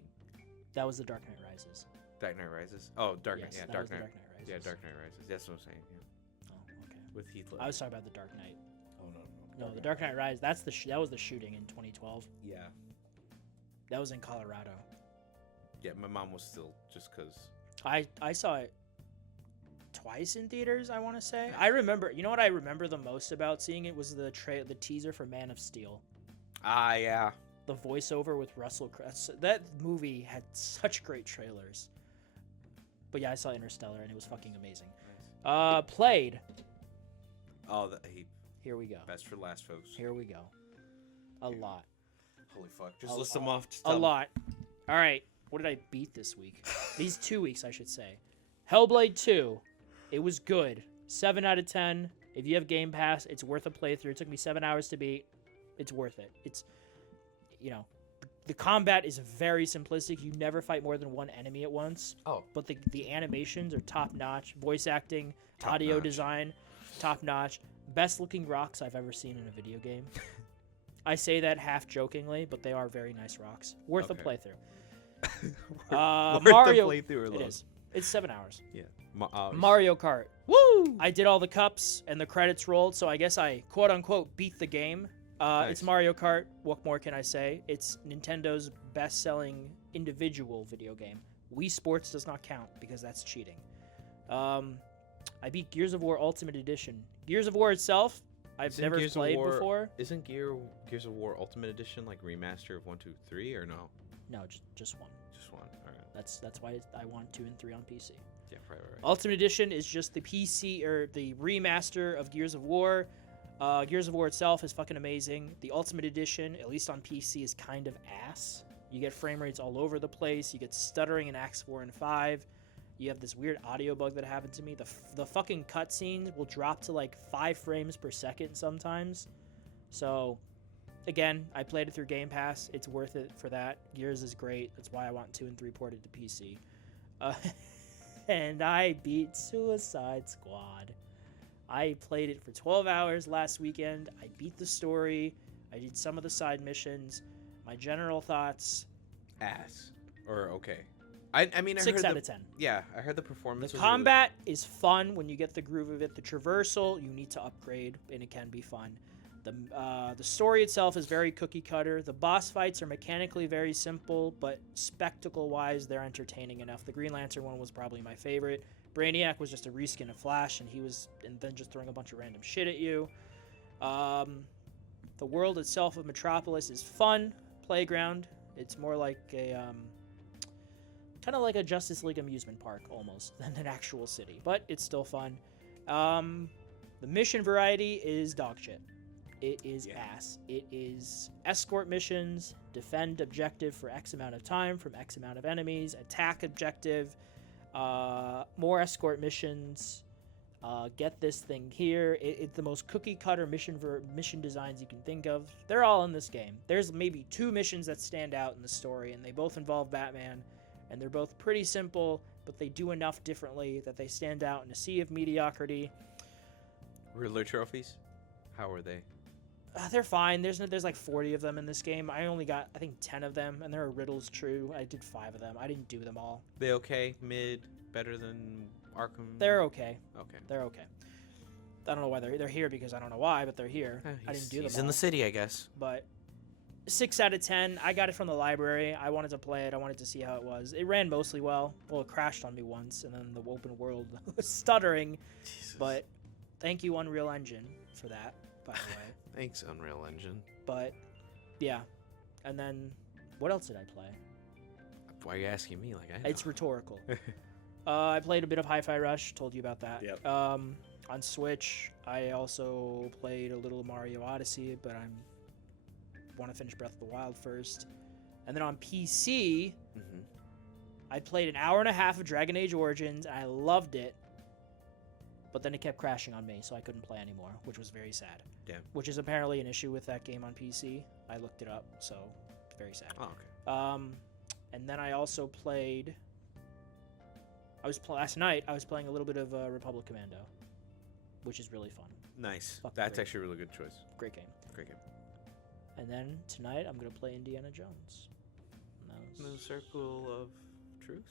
That was The Dark Knight Rises. Dark Knight Rises. Oh, Dark Knight. Yes, Yeah, that Dark was The Knight. Dark Knight Rises. Yeah, Dark Knight Rises. That's what I'm saying. Yeah. Oh, okay. With Heath Ledger. I was talking about The Dark Knight. Oh no. No, The Dark Knight Rises. That was the shooting in 2012. Yeah. That was in Colorado. Yeah, my mom was still just because. I saw it twice in theaters, I want to say. I remember, you know what I remember the most about seeing it was the teaser for Man of Steel. Ah, yeah. The voiceover with Russell Crowe. That movie had such great trailers. But yeah, I saw Interstellar and it was fucking amazing. Nice. Played. Oh, Here we go. best for last, folks. Here we go. A lot. Holy fuck. Just list them off. A lot. All right. What did I beat this week? These 2 weeks, I should say. Hellblade 2. It was good. 7 out of 10. If you have Game Pass, it's worth a playthrough. It took me 7 hours to beat. It's worth it. It's, the combat is very simplistic. You never fight more than one enemy at once. Oh. But the animations are top-notch. Voice acting, audio design, top-notch. Best-looking rocks I've ever seen in a video game. I say that half jokingly, but they are very nice rocks. Worth a playthrough. Mario. The playthrough It is. It's 7 hours. Yeah. Mario Kart. Woo! I did all the cups and the credits rolled, so I guess I quote unquote beat the game. Nice. It's Mario Kart. What more can I say? It's Nintendo's best-selling individual video game. Wii Sports does not count because that's cheating. I beat Gears of War Ultimate Edition. Gears of War itself, I've never played before. Isn't Gears of War Ultimate Edition like remaster of 1, 2, 3 or no? No, just one. Just one. All right. That's why I want 2 and 3 on PC. Yeah, right. Ultimate Edition is just the PC or the remaster of Gears of War. Gears of War itself is fucking amazing. The Ultimate Edition, at least on PC, is kind of ass. You get frame rates all over the place. You get stuttering in Acts 4 and 5. You have this weird audio bug that happened to me. The fucking cutscenes will drop to like 5 frames per second sometimes. So, again, I played it through Game Pass. It's worth it for that. Gears is great. That's why I want 2 and 3 ported to PC. And I beat Suicide Squad. I played it for 12 hours last weekend. I beat the story. I did some of the side missions. My general thoughts. Ass. Or okay. I mean, I 6 heard out of 10. Yeah, I heard the performance. The was combat is fun when you get the groove of it. The traversal, you need to upgrade, and it can be fun. The story itself is very cookie cutter. The boss fights are mechanically very simple, but spectacle-wise, they're entertaining enough. The Green Lantern one was probably my favorite. Brainiac was just a reskin of Flash, and then just throwing a bunch of random shit at you. The world itself of Metropolis is fun playground. It's more like a kind of like a Justice League amusement park almost than an actual city, but it's still fun. The mission variety is dog shit. It is ass. It is escort missions, defend objective for X amount of time from X amount of enemies, attack objective, more escort missions, get this thing here. It's the most cookie cutter mission designs you can think of. They're all in this game. There's maybe 2 missions that stand out in the story, and they both involve Batman, and they're both pretty simple, but they do enough differently that they stand out in a sea of mediocrity. Riddler trophies? How are they? They're fine. There's like 40 of them in this game. I only got, I think, 10 of them, and there are riddles true. I did 5 of them. I didn't do them all. They okay? Mid? Better than Arkham? They're okay. Okay. They're okay. I don't know why they're here because I don't know why, but they're here. I didn't do them He's in the city, I guess. But 6 out of 10. I got it from the library. I wanted to play it. I wanted to see how it was. It ran mostly well. Well, it crashed on me once, and then the open world was stuttering. Jesus. But thank you, Unreal Engine, for that, by the way. Thanks, Unreal Engine. But, yeah. And then, what else did I play? Why are you asking me? Like I know. It's rhetorical. I played a bit of Hi-Fi Rush. Told you about that. Yep. On Switch, I also played a little Mario Odyssey, but I want to finish Breath of the Wild first. And then on PC, I played an hour and a half of Dragon Age Origins, and I loved it. But then it kept crashing on me, so I couldn't play anymore, which was very sad. Damn. Which is apparently an issue with that game on PC. I looked it up, so very sad. Oh, okay. And then I also played. Last night. I was playing a little bit of Republic Commando, which is really fun. Nice. Fucking That's great. actually a really good choice. Great game. Great game. And then tonight I'm gonna play Indiana Jones. The Circle of Truth?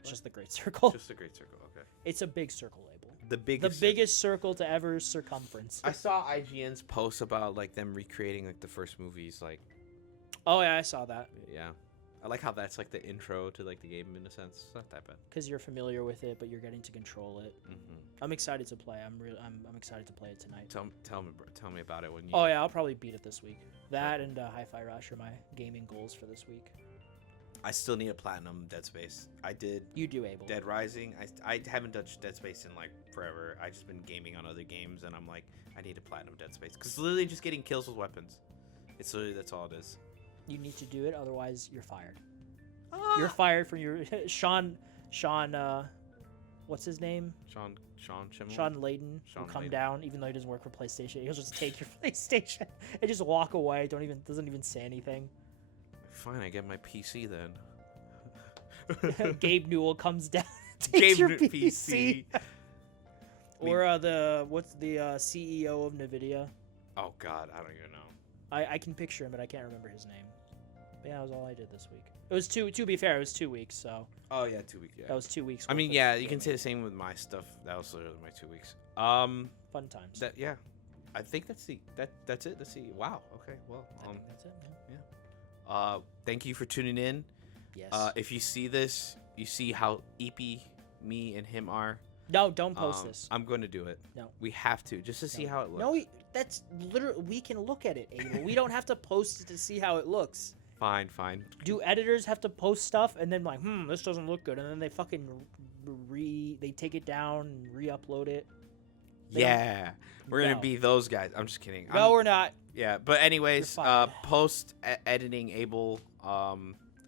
It's just the Great Circle. Just the Great Circle, okay. It's a big circle label. The biggest circle to ever circumference. I saw IGN's posts about like them recreating like the first movies, like. Oh yeah, I saw that. Yeah, I like how that's like the intro to like the game in a sense. It's not that bad. Because you're familiar with it, but you're getting to control it. I'm excited to play. I'm excited to play it tonight. Tell me about it when you. Oh yeah, I'll probably beat it this week. That and Hi-Fi Rush are my gaming goals for this week. I still need a platinum Dead Space. I did. You do, Abel. Dead Rising. I haven't touched Dead Space in like forever. I just been gaming on other games, and I'm like, I need a platinum Dead Space because literally just getting kills with weapons. It's literally that's all it is. You need to do it, otherwise you're fired. You're fired from your Sean. What's his name? Sean Schemmel? Sean Layden Sean will come Layden. down, even though he doesn't work for PlayStation. He'll just take your PlayStation and just walk away. Doesn't even say anything. Fine, I get my PC then. Gabe Newell comes down, takes your PC. PC. Or what's the CEO of Nvidia? Oh God, I don't even know. I can picture him, but I can't remember his name. But yeah, that was all I did this week. It was to be fair, it was 2 weeks, so. Oh yeah, 2 weeks. Yeah. That was 2 weeks. I mean, worth yeah, of you can gaming. say the same with my stuff. That was literally my 2 weeks. Fun times. Yeah, I think that's it. Let's see. Wow. Okay. Well. I think that's it. Man. Thank you for tuning in. Yes. If you see this, you see how eepy me and him are. No, don't post this. I'm going to do it. No. We have to, just to see how it looks. No, that's literally, we can look at it, Abel. We don't have to post it to see how it looks. Fine. Do editors have to post stuff and then like, this doesn't look good, and then they fucking they take it down and re-upload it? Yeah. We're going No. to be those guys. I'm just kidding. No, we're not. Yeah, but anyways, You're fired. post editing Abel,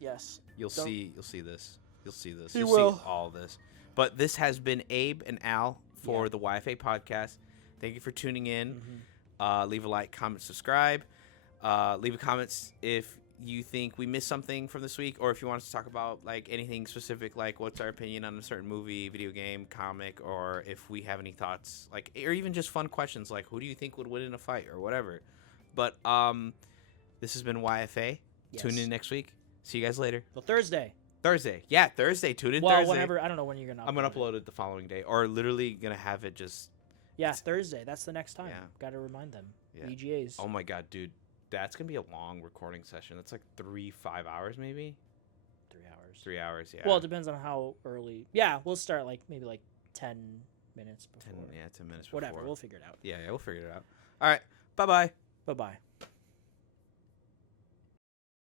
Yes. you'll Don't- see this. You'll see this. You You'll will. see all this. But this has been Abe and Al for Yeah. the YFA podcast. Thank you for tuning in. Mhm. Leave a like, comment, subscribe. Leave a comments if you think we missed something from this week, or if you want us to talk about like anything specific, like what's our opinion on a certain movie, video game, comic, or if we have any thoughts, like, or even just fun questions like who do you think would win in a fight or whatever. But this has been YFA. Yes. Tune in next week. See you guys later. Well, Thursday. Thursday. Yeah, Thursday. Tune in Well, Thursday. whenever. I don't know when you're gonna. I'm gonna upload it the following day, or literally gonna have it just. Yeah, Thursday. That's the next time. Yeah. Got to remind them. Yeah. VGAs. Oh my god, dude, that's gonna be a long recording session. That's like 5 hours, maybe 3 hours. 3 hours. Yeah. Well, it depends on how early. Yeah, we'll start like maybe like 10 minutes before. 10 minutes. Whatever. Before. We'll figure it out. Yeah, we'll figure it out. All right. Bye bye. Bye bye.